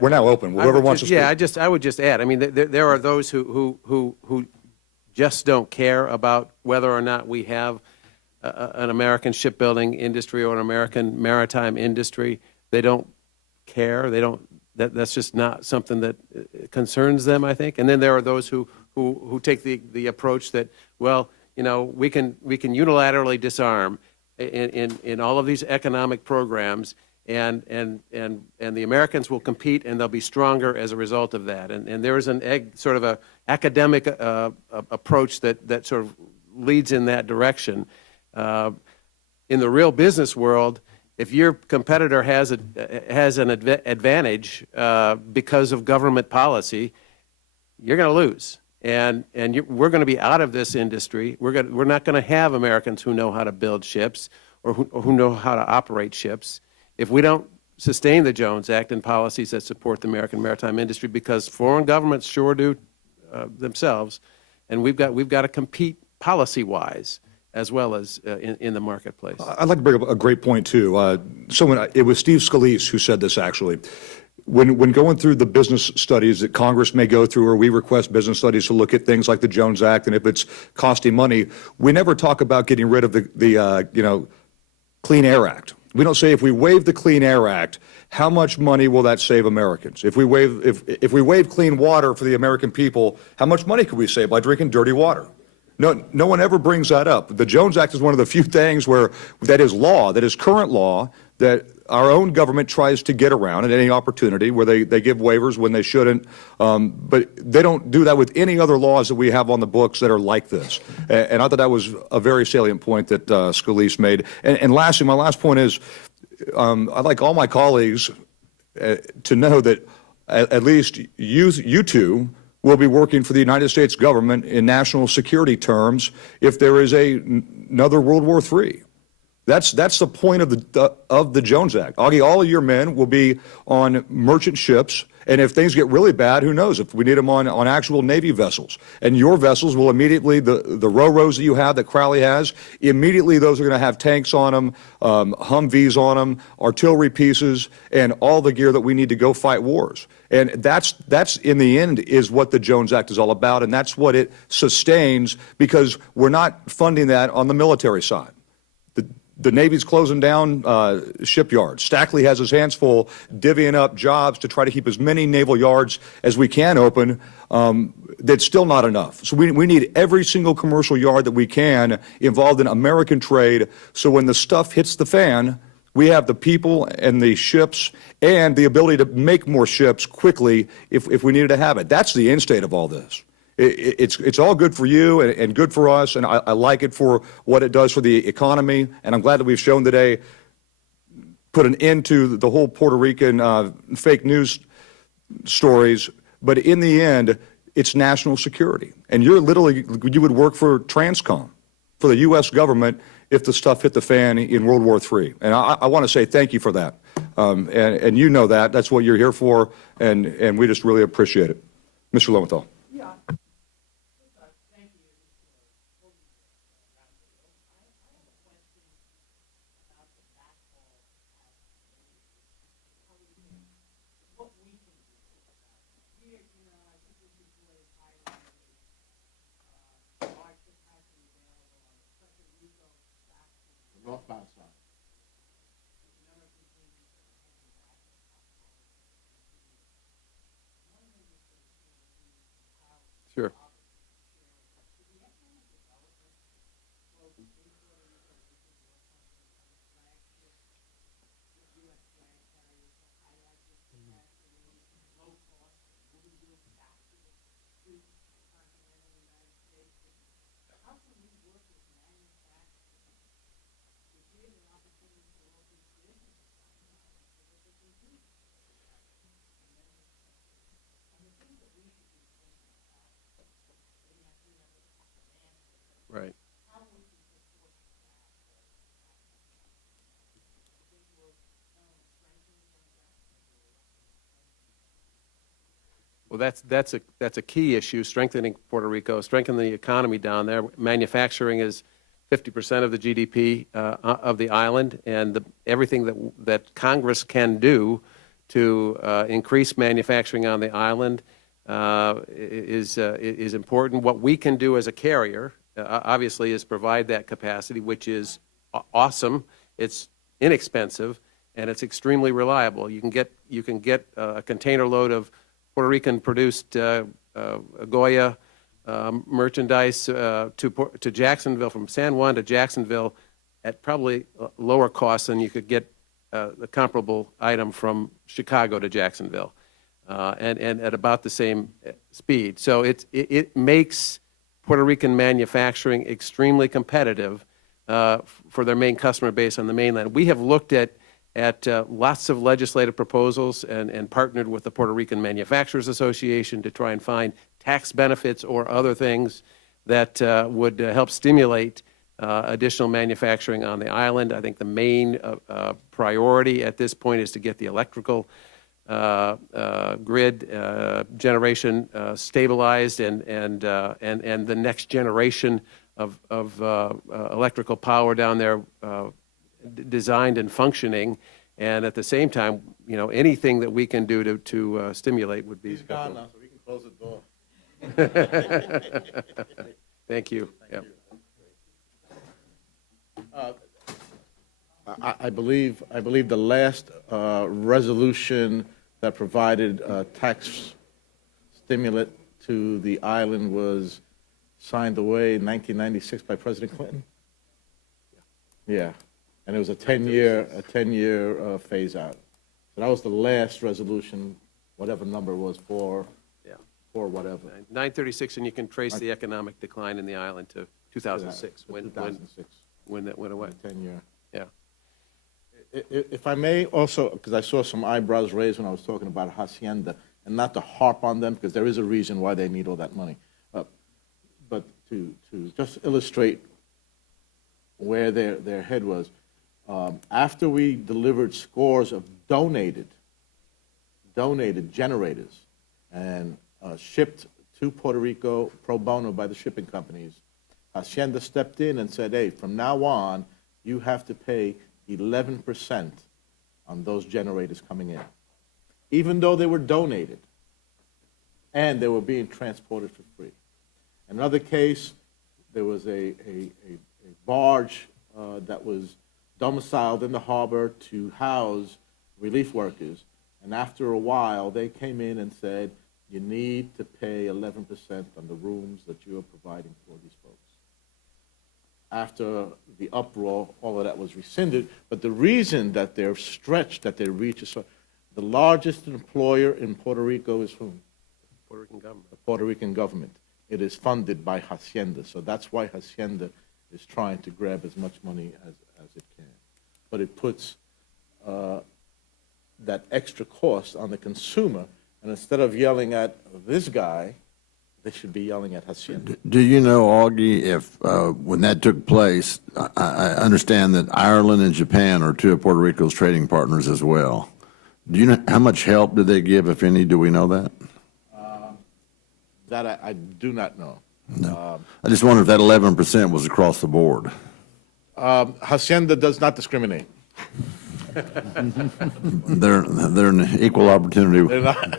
we're now open. Whoever wants to speak. Yeah, I would just add. I mean, there are those who just don't care about whether or not we have an American shipbuilding industry or an American maritime industry. They don't care. They don't. That's just not something that concerns them, I think. And then there are those who take the approach that, well, you know, we can unilaterally disarm in all of these economic programs, and the Americans will compete, and they'll be stronger as a result of that. And there is sort of a academic approach that sort of leads in that direction. In the real business world, if your competitor has an advantage because of government policy, you're going to lose. And we're going to be out of this industry. We're not going to have Americans who know how to build ships or who know how to operate ships if we don't sustain the Jones Act and policies that support the American maritime industry, because foreign governments sure do themselves, and we've got to compete policy-wise as well as in the marketplace. I'd like to bring up a great point, too. It was Steve Scalise who said this, actually. When going through the business studies that Congress may go through, or we request business studies to look at things like the Jones Act, and if it's costing money, we never talk about getting rid of the Clean Air Act. We don't say, if we waive the Clean Air Act, how much money will that save Americans? If we waive clean water for the American people, how much money could we save by drinking dirty water? No one ever brings that up. The Jones Act is one of the few things where that is law, that is current law, that our own government tries to get around at any opportunity, where they give waivers when they shouldn't. But they don't do that with any other laws that we have on the books that are like this. And I thought that was a very salient point that Scalise made. And lastly, my last point is, I'd like all my colleagues to know that at least you two will be working for the United States government in national security terms if there is another World War III. That's the point of the Jones Act. Augie, all of your men will be on merchant ships, And if things get really bad, who knows? If we need them on actual Navy vessels. And your vessels will immediately, the Ro-Ros that you have, that Crowley has, immediately those are going to have tanks on them, Humvees on them, artillery pieces, and all the gear that we need to go fight wars. And that's in the end is what the Jones Act is all about, and that's what it sustains, because we're not funding that on the military side. The Navy's closing down shipyards. Stackley has his hands full divvying up jobs to try to keep as many naval yards as we can open. That's still not enough. So we need every single commercial yard that we can involved in American trade, so when the stuff hits the fan, we have the people and the ships and the ability to make more ships quickly if we needed to have it. That's the end state of all this. It's all good for you and good for us, and I like it for what it does for the economy, and I'm glad that we've shown today put an end to the whole Puerto Rican fake news stories, but in the end, it's national security. And you would work for Transcom, for the U.S. government, if the stuff hit the fan in World War III. And I want to say thank you for that. And you know that. That's what you're here for, and we just really appreciate it. Mr. Lowenthal. Northbound side. Sure. Right. Well, that's a key issue, strengthening Puerto Rico, strengthening the economy down there. Manufacturing is 50% of the GDP of the island, and everything that Congress can do to increase manufacturing on the island is important. What we can do as a carrier, obviously, is provide that capacity, which is awesome. It's inexpensive, and it's extremely reliable. You can get a container load of Puerto Rican-produced Goya merchandise to Jacksonville, from San Juan to Jacksonville, at probably lower cost than you could get the comparable item from Chicago to Jacksonville, and at about the same speed. So it makes Puerto Rican manufacturing extremely competitive for their main customer base on the mainland. We have looked at lots of legislative proposals and partnered with the Puerto Rican Manufacturers Association to try and find tax benefits or other things that would help stimulate additional manufacturing on the island. I think the main priority at this point is to get the electrical grid generation stabilized and the next generation of electrical power down there designed and functioning, and at the same time, anything that we can do to stimulate would be. He's gone now, so we can close the door. Thank you. Thank you. I believe the last resolution that provided tax stimulant to the island was signed away in 1996 by President Clinton. Yeah, and it was a 10-year phase out. So that was the last resolution, whatever number it was, for whatever. 936, and you can trace the economic decline in the island to 2006 when that went away. 10-year. Yeah. If I may also, because I saw some eyebrows raised when I was talking about Hacienda, and not to harp on them, because there is a reason why they need all that money, but to just illustrate where their head was, after we delivered scores of donated donated generators and shipped to Puerto Rico pro bono by the shipping companies, Hacienda stepped in and said, hey, from now on, you have to pay 11% on those generators coming in, even though they were donated and they were being transported for free. Another case, there was a barge that was domiciled in the harbor to house relief workers, and after a while, they came in and said, you need to pay 11% on the rooms that you are providing for these folks. After the uproar, all of that was rescinded, but the reason that they're stretched, that they reach, the largest employer in Puerto Rico is whom? Puerto Rican government. The Puerto Rican government. It is funded by Hacienda, so that's why Hacienda is trying to grab as much money as it can. But it puts that extra cost on the consumer, and instead of yelling at this guy, they should be yelling at Hacienda. Do you know, Augie, if when that took place, I understand that Ireland and Japan are two of Puerto Rico's trading partners as well. Do you know how much help did they give, if any? Do we know that? That I do not know. No. I just wonder if that 11% was across the board. Hacienda does not discriminate. They're an equal opportunity. They're not.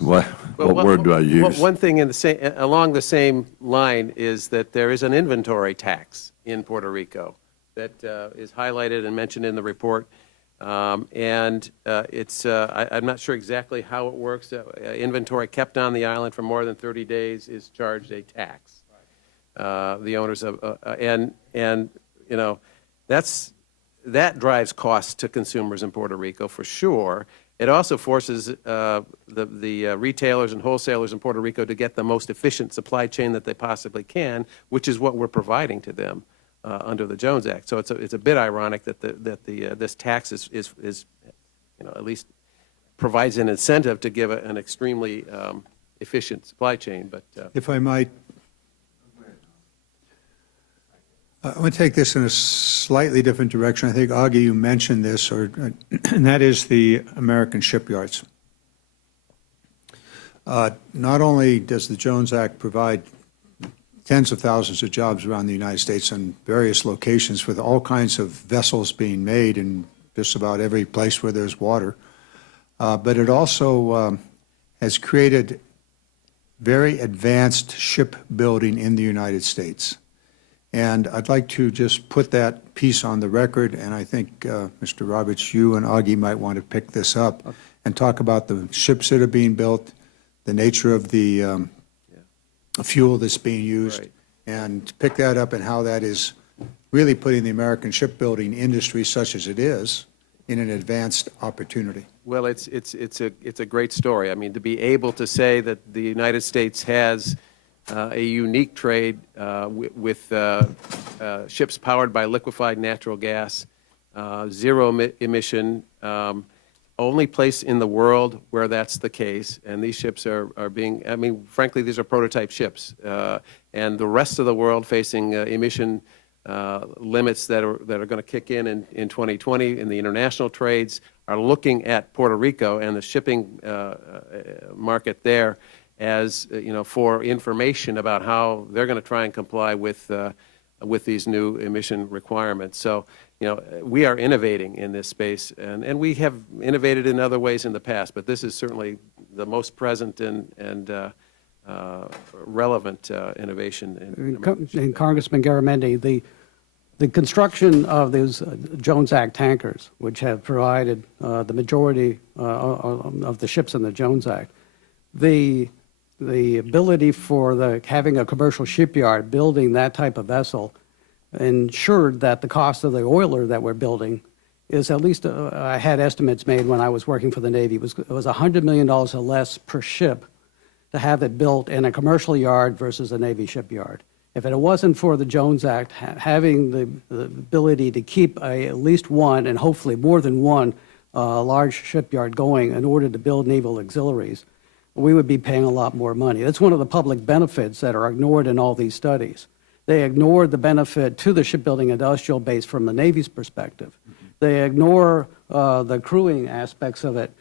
What word do I use? One thing along the same line is that there is an inventory tax in Puerto Rico that is highlighted and mentioned in the report. I'm not sure exactly how it works. Inventory kept on the island for more than 30 days is charged a tax. The owners of, that drives costs to consumers in Puerto Rico for sure. It also forces the retailers and wholesalers in Puerto Rico to get the most efficient supply chain that they possibly can, which is what we're providing to them under the Jones Act. So it's a bit ironic that this tax is at least provides an incentive to give an extremely efficient supply chain. But If I might, I want to take this in a slightly different direction. I think, Augie, you mentioned this, and that is the American shipyards. Not only does the Jones Act provide tens of thousands of jobs around the United States in various locations with all kinds of vessels being made in just about every place where there's water, but it also has created very advanced shipbuilding in the United States. And I'd like to just put that piece on the record, and I think, Mr. Roberts, you and Augie might want to pick this up and talk about the ships that are being built, the nature of the fuel that's being used, Right. and pick that up and how that is really putting the American shipbuilding industry, such as it is, in an advanced opportunity. well, it's a great story. I mean, to be able to say that the United States has a unique trade with ships powered by liquefied natural gas, zero emission, only place in the world where that's the case. And these ships are being, I mean, frankly, these are prototype ships. And the rest of the world facing emission limits that are going to kick in 2020 in the international trades are looking at Puerto Rico and the shipping market there as for information about how they're going to try and comply with these new emission requirements. So, we are innovating in this space, and we have innovated in other ways in the past, but this is certainly the most present and relevant innovation. And Congressman Garamendi, the construction of those Jones Act tankers, which have provided the majority of the ships in the Jones Act, the ability for having a commercial shipyard building that type of vessel ensured that the cost of the oiler that we're building is at least, I had estimates made when I was working for the Navy, it was $100 million or less per ship to have it built in a commercial yard versus a Navy shipyard. If it wasn't for the Jones Act, having the ability to keep at least one and hopefully more than one large shipyard going in order to build naval auxiliaries, we would be paying a lot more money. That's one of the public benefits that are ignored in all these studies. They ignored the benefit to the shipbuilding industrial base from the Navy's perspective. They ignore the crewing aspects of it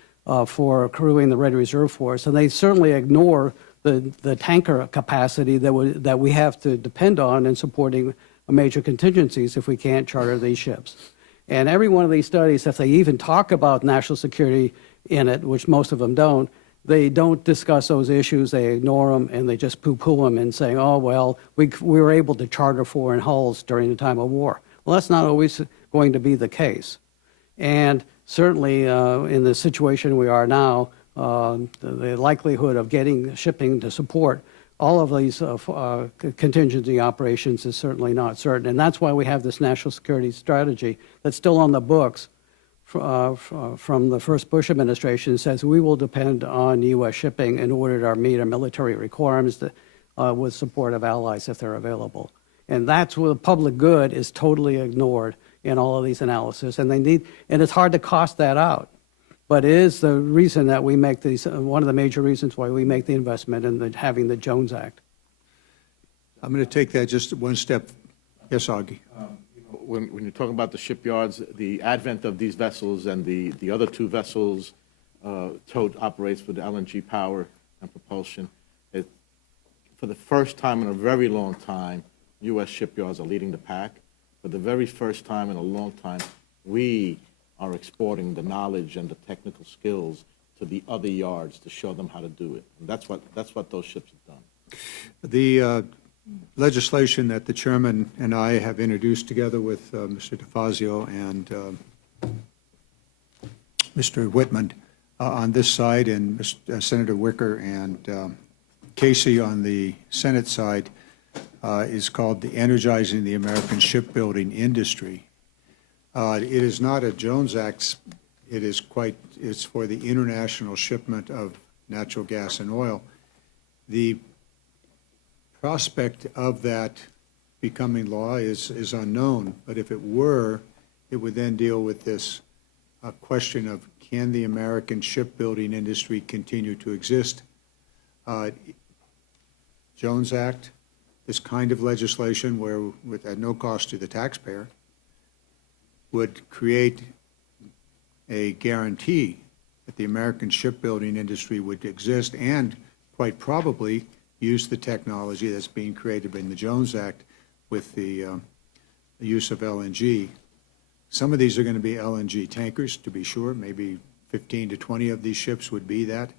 for crewing the Ready Reserve Force, and they certainly ignore the tanker capacity that we have to depend on in supporting major contingencies if we can't charter these ships. And every one of these studies, if they even talk about national security in it, which most of them don't, they don't discuss those issues, they ignore them, and they just poo-poo them and saying, oh, well, we were able to charter foreign hulls during the time of war. Well, that's not always going to be the case. And certainly in the situation we are now, the likelihood of getting shipping to support all of these contingency operations is certainly not certain. And that's why we have this national security strategy that's still on the books from the first Bush administration. It says we will depend on U.S. shipping in order to meet our military requirements with support of allies if they're available. And that's where the public good is totally ignored in all of these analyses. And it's hard to cost that out. But it is the reason that we make these, one of the major reasons why we make the investment in having the Jones Act. I'm going to take that just one step. Yes, Augie. When you're talking about the shipyards, the advent of these vessels and the other two vessels, Tote operates with LNG power and propulsion. For the first time in a very long time, U.S. shipyards are leading the pack. For the very first time in a long time, we are exporting the knowledge and the technical skills to the other yards to show them how to do it. And that's what those ships have done. The legislation that the chairman and I have introduced together with Mr. DeFazio and Mr. Whitman on this side, and Senator Wicker and Casey on the Senate side, is called the Energizing the American Shipbuilding Industry. It is not a Jones Act. It's for the international shipment of natural gas and oil. The prospect of that becoming law is unknown, but if it were, it would then deal with this question of, can the American shipbuilding industry continue to exist? Jones Act, this kind of legislation where, at no cost to the taxpayer, would create a guarantee that the American shipbuilding industry would exist and quite probably use the technology that's being created in the Jones Act with the use of LNG. Some of these are going to be LNG tankers, to be sure. Maybe 15 to 20 of these ships would be that.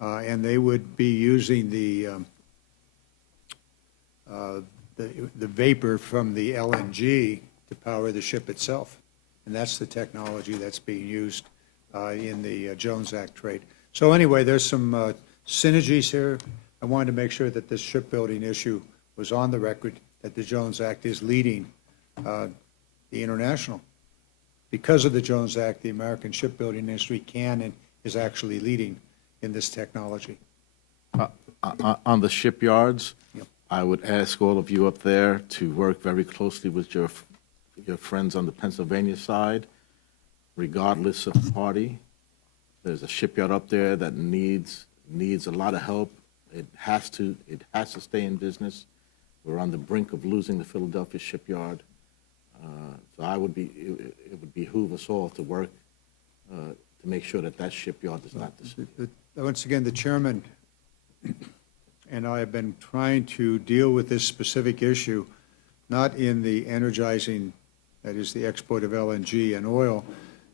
And they would be using the vapor from the LNG to power the ship itself. And that's the technology that's being used in the Jones Act trade. So anyway, there's some synergies here. I wanted to make sure that this shipbuilding issue was on the record, that the Jones Act is leading the international. Because of the Jones Act, the American shipbuilding industry can and is actually leading in this technology. On the shipyards, Yep. I would ask all of you up there to work very closely with your friends on the Pennsylvania side, regardless of the party. There's a shipyard up there that needs a lot of help. It has to stay in business. We're on the brink of losing the Philadelphia shipyard. So it would behoove us all to work to make sure that shipyard does not disappear. Once again, the chairman and I have been trying to deal with this specific issue, not in the energizing, that is the export of LNG and oil,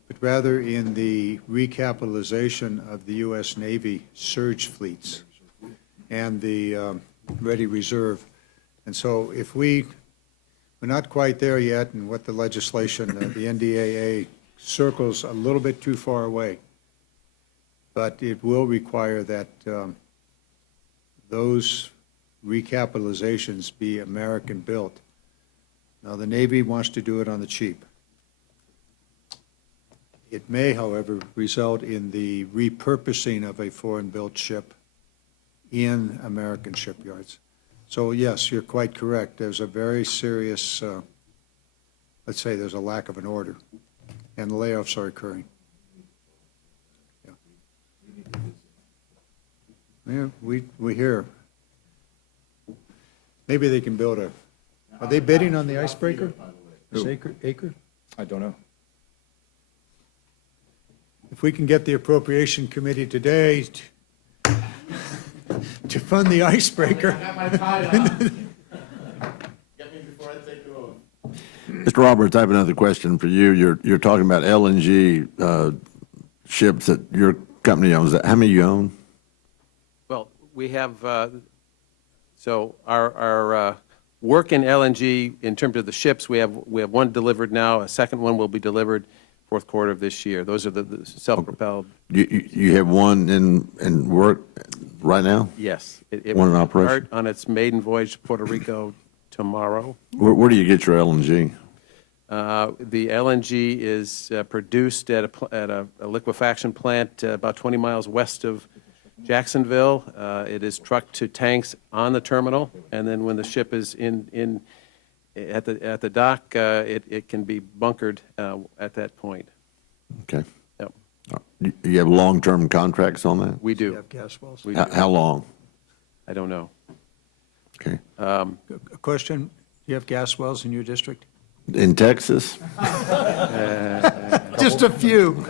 but rather in the recapitalization of the U.S. Navy surge fleets and the Ready Reserve. And so if we're not quite there yet, and what the legislation, the NDAA, circles a little bit too far away, but it will require that those recapitalizations be American-built. Now, the Navy wants to do it on the cheap. It may, however, result in the repurposing of a foreign-built ship in American shipyards. So, yes, you're quite correct. There's a very serious, let's say there's a lack of an order, and layoffs are occurring. Yeah, we hear. Maybe they can build are they bidding on the icebreaker? This Acre? I don't know. if we can get the Appropriation Committee today to fund the icebreaker. Get me before I take it off. Mr. Roberts, I have another question for you. You're talking about LNG ships that your company owns. How many you own? Well, we have, so our work in LNG, in terms of the ships, we have one delivered now. A second one will be delivered fourth quarter of this year. Those are the self-propelled. You have one in work right now? Yes. It One in will operation? start on its maiden voyage to Puerto Rico tomorrow. Where do you get your LNG? The LNG is produced at a liquefaction plant about 20 miles west of Jacksonville. It is trucked to tanks on the terminal, and then when the ship is at the dock, it can be bunkered at that point. Okay. Yep, You have long-term contracts on that? we You do. have gas wells? We do. How long? I don't know. Okay. A question, do you have gas wells in your district? In Texas? Just a few.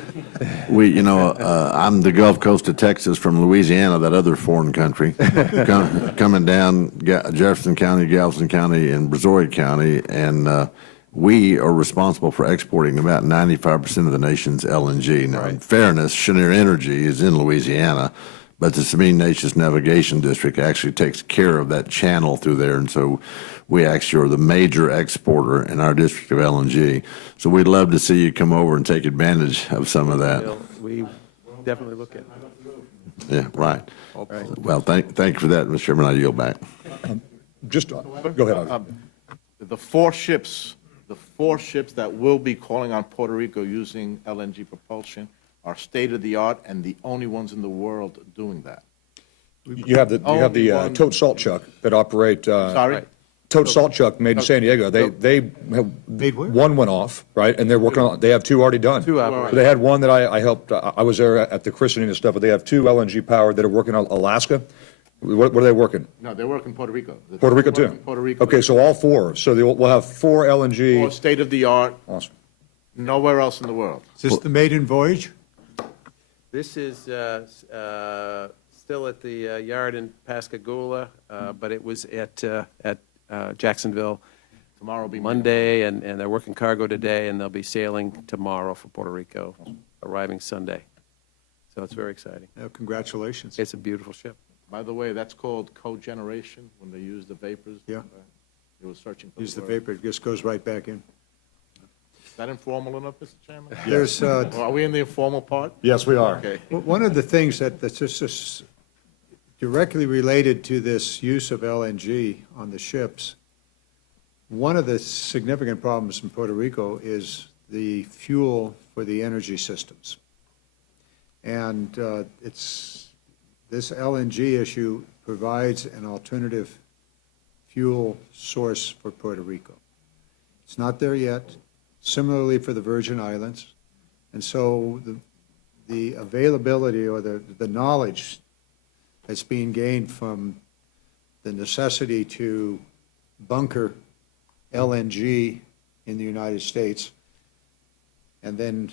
I'm the Gulf Coast of Texas from Louisiana, that other foreign country, coming down Jefferson County, Galveston County, and Brazoria County, and we are responsible for exporting about 95% of the nation's LNG. Now, in fairness, Cheniere Energy is in Louisiana, but the Sabine Neches Navigation District actually takes care of that channel through there, and so we actually are the major exporter in our district of LNG. So we'd love to see you come over and take advantage of some of that. We definitely look at it. Yeah, right. Well, thank you for that, Mr. Chairman. I yield back. Just, go ahead. The four ships that will be calling on Puerto Rico using LNG propulsion are state-of-the-art and the only ones in the world doing that. You have the Only one- tote salt chuck that operate. Sorry? Tote salt chuck made in San Diego. They have, one went off, right? And they're working on, they have two already done. Two operate. So they had one that I helped, I was there at the christening and stuff, but they have two LNG powered that are working on Alaska. What are they working? No, they work in Puerto Rico. Puerto Rico They work too? in Puerto Rico. Okay, so all four. So we'll have four Or LNG. state-of-the-art, Awesome. nowhere else in the world. Is this the maiden voyage? This is still at the yard in Pascagoula, but it was at Jacksonville Tomorrow will be Monday, and they're working cargo today, and they'll be sailing tomorrow for Puerto Rico, arriving Sunday. So it's very exciting. Congratulations. It's a beautiful ship. By the way, that's called cogeneration, when they use the vapors. Yeah. It was searching for Use the word. vapor, it just goes right back in. Is that informal enough, Mr. Chairman? There's, Or are we in the informal part? Yes, we are. Okay. one of the things that's just directly related to this use of LNG on the ships, one of the significant problems in Puerto Rico is the fuel for the energy systems. And this LNG issue provides an alternative fuel source for Puerto Rico. It's not there yet. Similarly for the Virgin Islands. And so the availability or the knowledge that's being gained from the necessity to bunker LNG in the United States, and then,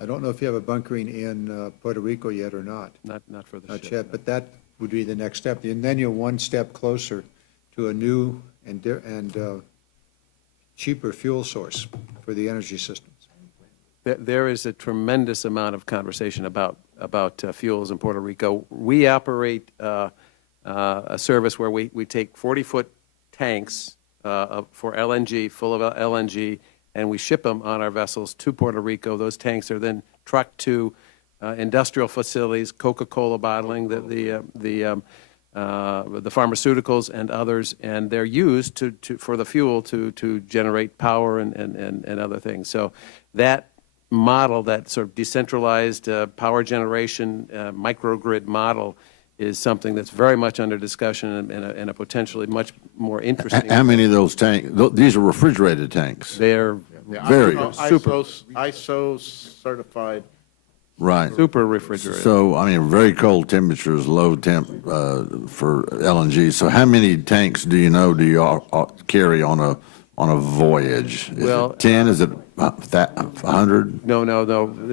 I don't know if you have a bunkering in Puerto Rico yet or not. Not for the Not ship. yet, but that would be the next step. And then you're one step closer to a new and cheaper fuel source for the energy systems. There is a tremendous amount of conversation about fuels in Puerto Rico. We operate a service where we take 40-foot tanks for LNG, full of LNG, and we ship them on our vessels to Puerto Rico. Those tanks are then trucked to industrial facilities, Coca-Cola bottling, the pharmaceuticals and others, and they're used for the fuel to generate power and other things. So that model, that sort of decentralized power generation microgrid model, is something that's very much under discussion and a potentially much more interesting. How many of those tanks? These are refrigerated tanks. They're Very. ISO certified. Right. super refrigerated. So, I mean, very cold temperatures, low temp for LNG. So how many tanks do you carry on a on a voyage? Is Well, it 10? Is it 100? No.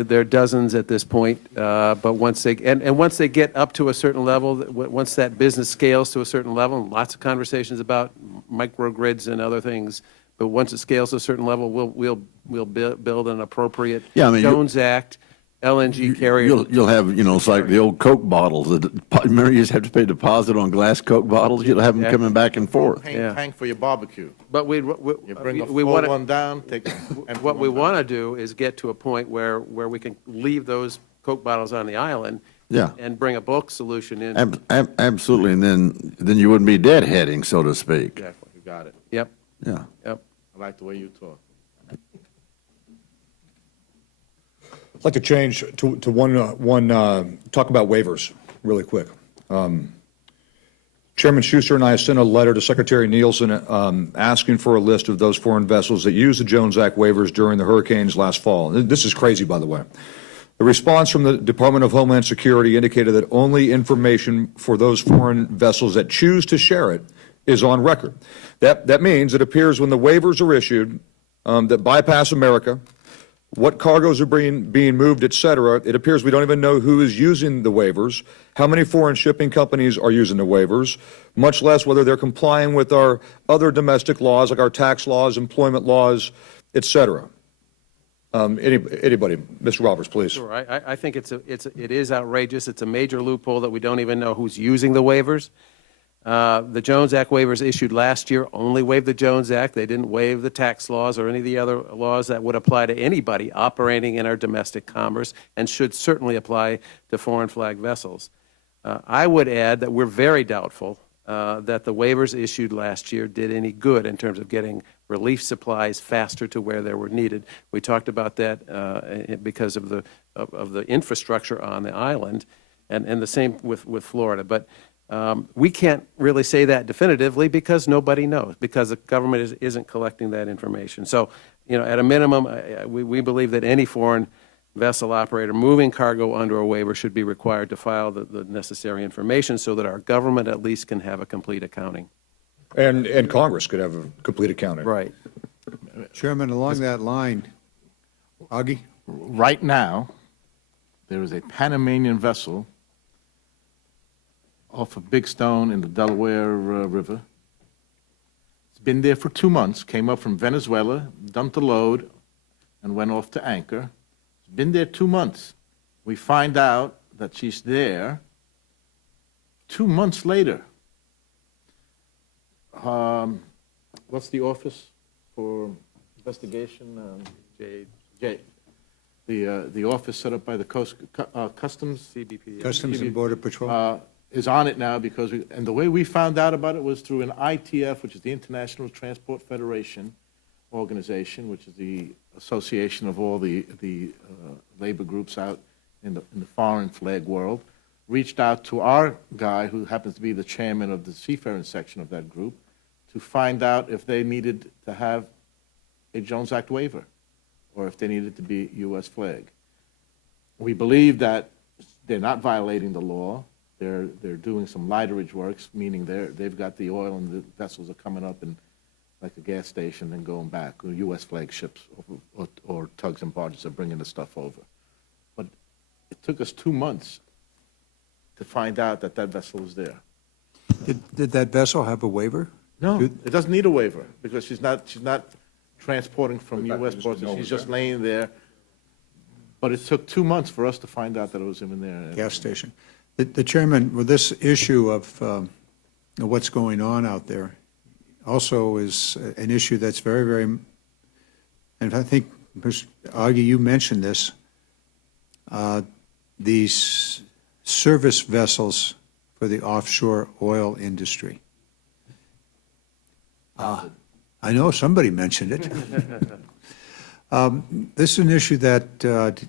There are dozens at this point, but once they, and once they get up to a certain level, once that business scales to a certain level, lots of conversations about microgrids and other things, but once it scales to a certain level, we'll build an appropriate Yeah, I mean, Jones Act LNG carrier. You'll have, it's like the old Coke bottles. Remember, you used to have to pay deposit on glass Coke bottles? You'll have them coming back and forth. Yeah. Tank for your barbecue. But You bring a full want one down, take a empty what we one want to do is get to a point where we can leave those Coke bottles on the island. Yeah. And bring a bulk solution in. Absolutely, and then you wouldn't be deadheading, so to speak. Exactly, you got it. Yep, Yeah. yep. I like the way you talk. I'd like to change to talk about waivers really quick. Chairman Schuster and I sent a letter to Secretary Nielsen asking for a list of those foreign vessels that used the Jones Act waivers during the hurricanes last fall. This is crazy, by the way. The response from the Department of Homeland Security indicated that only information for those foreign vessels that choose to share it is on record. That means it appears when the waivers are issued that bypass America, what cargoes are being moved, et cetera, it appears we don't even know who is using the waivers, how many foreign shipping companies are using the waivers, much less whether they're complying with our other domestic laws, like our tax laws, employment laws, et cetera. Anybody? Mr. Roberts, please. Sure, I think it is outrageous. It's a major loophole that we don't even know who's using the waivers. The Jones Act waivers issued last year only waived the Jones Act. They didn't waive the tax laws or any of the other laws that would apply to anybody operating in our domestic commerce and should certainly apply to foreign flag vessels. I would add that we're very doubtful that the waivers issued last year did any good in terms of getting relief supplies faster to where they were needed. We talked about that because of the infrastructure on the island, and the same with Florida. But we can't really say that definitively because nobody knows, because the government isn't collecting that information. So, at a minimum, we believe that any foreign vessel operator moving cargo under a waiver should be required to file the necessary information so that our government at least can have a complete accounting. And Congress could have a complete accounting. Right. Chairman, along that line, Augie? Right now, there is a Panamanian vessel off of Big Stone in the Delaware River. It's been there for 2 months, came up from Venezuela, dumped a load, and went off to anchor. It's been there 2 months. We find out that she's there 2 months later. What's the Office for Investigation? The office set up by the Customs. CBP. Customs and Border Patrol? Is on it now because and the way we found out about it was through an ITF, which is the International Transport Federation organization, which is the association of all the labor groups out in the foreign flag world, reached out to our guy, who happens to be the chairman of the seafaring section of that group, to find out if they needed to have a Jones Act waiver or if they needed to be U.S. flag. We believe that they're not violating the law. They're doing some lighterage works, meaning they've got the oil and the vessels are coming up in like a gas station and going back. U.S. flag ships or tugs and barges are bringing the stuff over. But it took us 2 months to find out that vessel was there. Did that vessel have a waiver? No, it doesn't need a waiver because she's not transporting from U.S. ports. She's just laying there. But it took 2 months for us to find out that it was even there. Gas station. The chairman, with this issue of what's going on out there, also is an issue that's very, very, and I think, Mr. Augie, you mentioned this, these service vessels for the offshore oil industry. I know somebody mentioned it. This is an issue that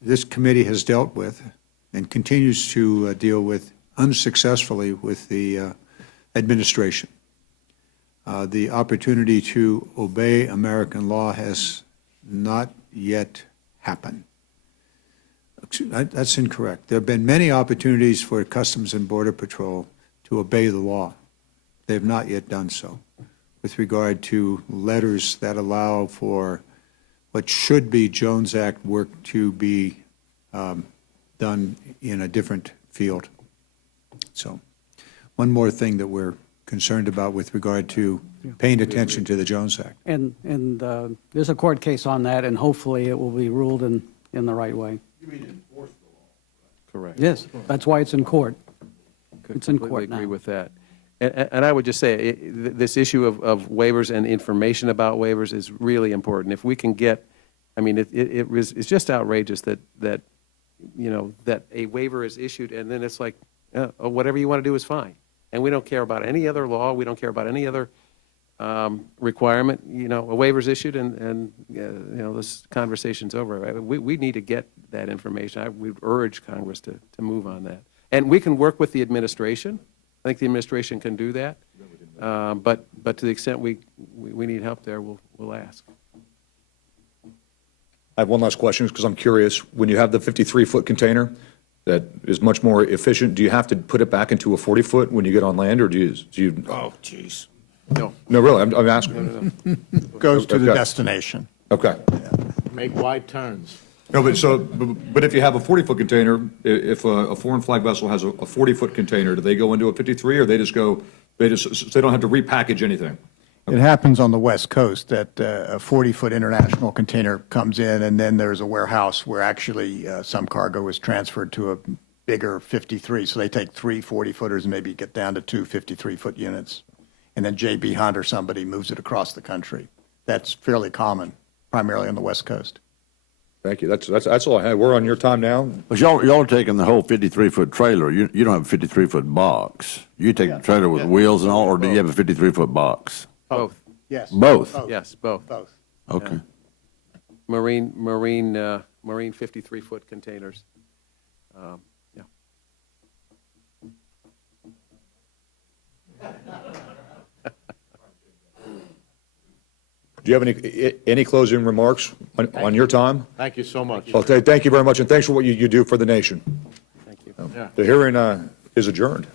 this committee has dealt with and continues to deal with unsuccessfully with the administration. The opportunity to obey American law has not yet happened. That's incorrect. There have been many opportunities for Customs and Border Patrol to obey the law. They have not yet done so. with regard to letters that allow for what should be Jones Act work to be done in a different field. So, one more thing that we're concerned about with regard to paying attention to the Jones Act. And there's a court case on that, and hopefully it will be ruled in the right way. Correct. Yes, that's why it's in court. It's in court Completely agree now. with that. And I would just say, this issue of waivers and information about waivers is really important. If we can get, I mean, it's just outrageous that that a waiver is issued, and then it's like, oh, whatever you want to do is fine. And we don't care about any other law, we don't care about any other requirement. A waiver's issued, and this conversation's over. Right? We need to get that information. I would urge Congress to move on that. And we can work with the administration. I think the administration can do that. But to the extent we need help there, we'll ask. I have one last question, because I'm curious. When you have the 53-foot container that is much more efficient, do you have to put it back into a 40-foot when you get on land, or do you? Oh, jeez. No. No, really, I'm asking. Goes to the Okay. destination. Okay. Make wide turns. No, but if you have a 40-foot container, if a foreign flag vessel has a 40-foot container, do they go into a 53, or they don't have to repackage anything? It happens on the West Coast that a 40-foot international container comes in, and then there's a warehouse where actually some cargo is transferred to a bigger 53. So they take 3 40-footers and maybe get down to 2 53-foot units. And then J.B. Hunt or somebody moves it across the country. That's fairly common, primarily on the West Coast. Thank you. That's all I had. We're on your time now. But y'all are taking the whole 53-foot trailer. You don't have a 53-foot box. You take the trailer with wheels and all, or do you have a 53-foot box? Both. Yes. Both? Yes, both. Both. Okay. Marine 53-foot containers. Yeah. Do you have any closing remarks on your time? Thank you so much. Okay, thank you very much, and thanks for what you do for the nation. Thank you. Yeah. The hearing is adjourned.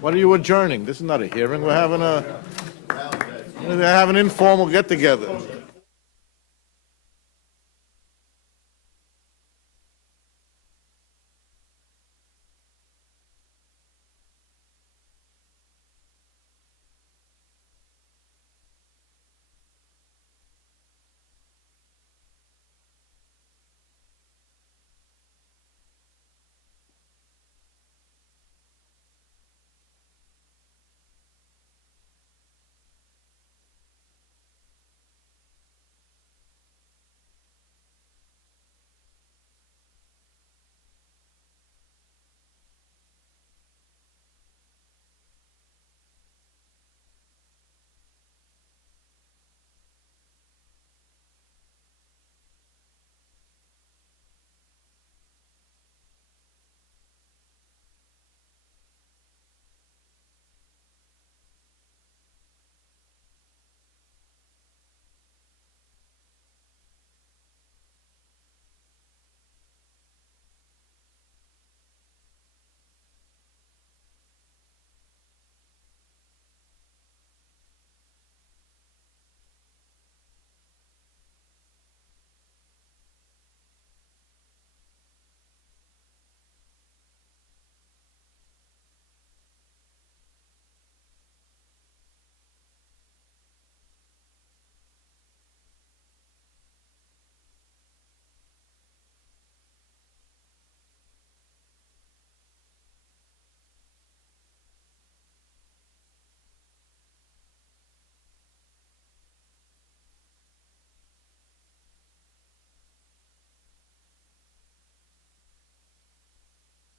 What are you adjourning? This is not a hearing. We're having an informal get-together.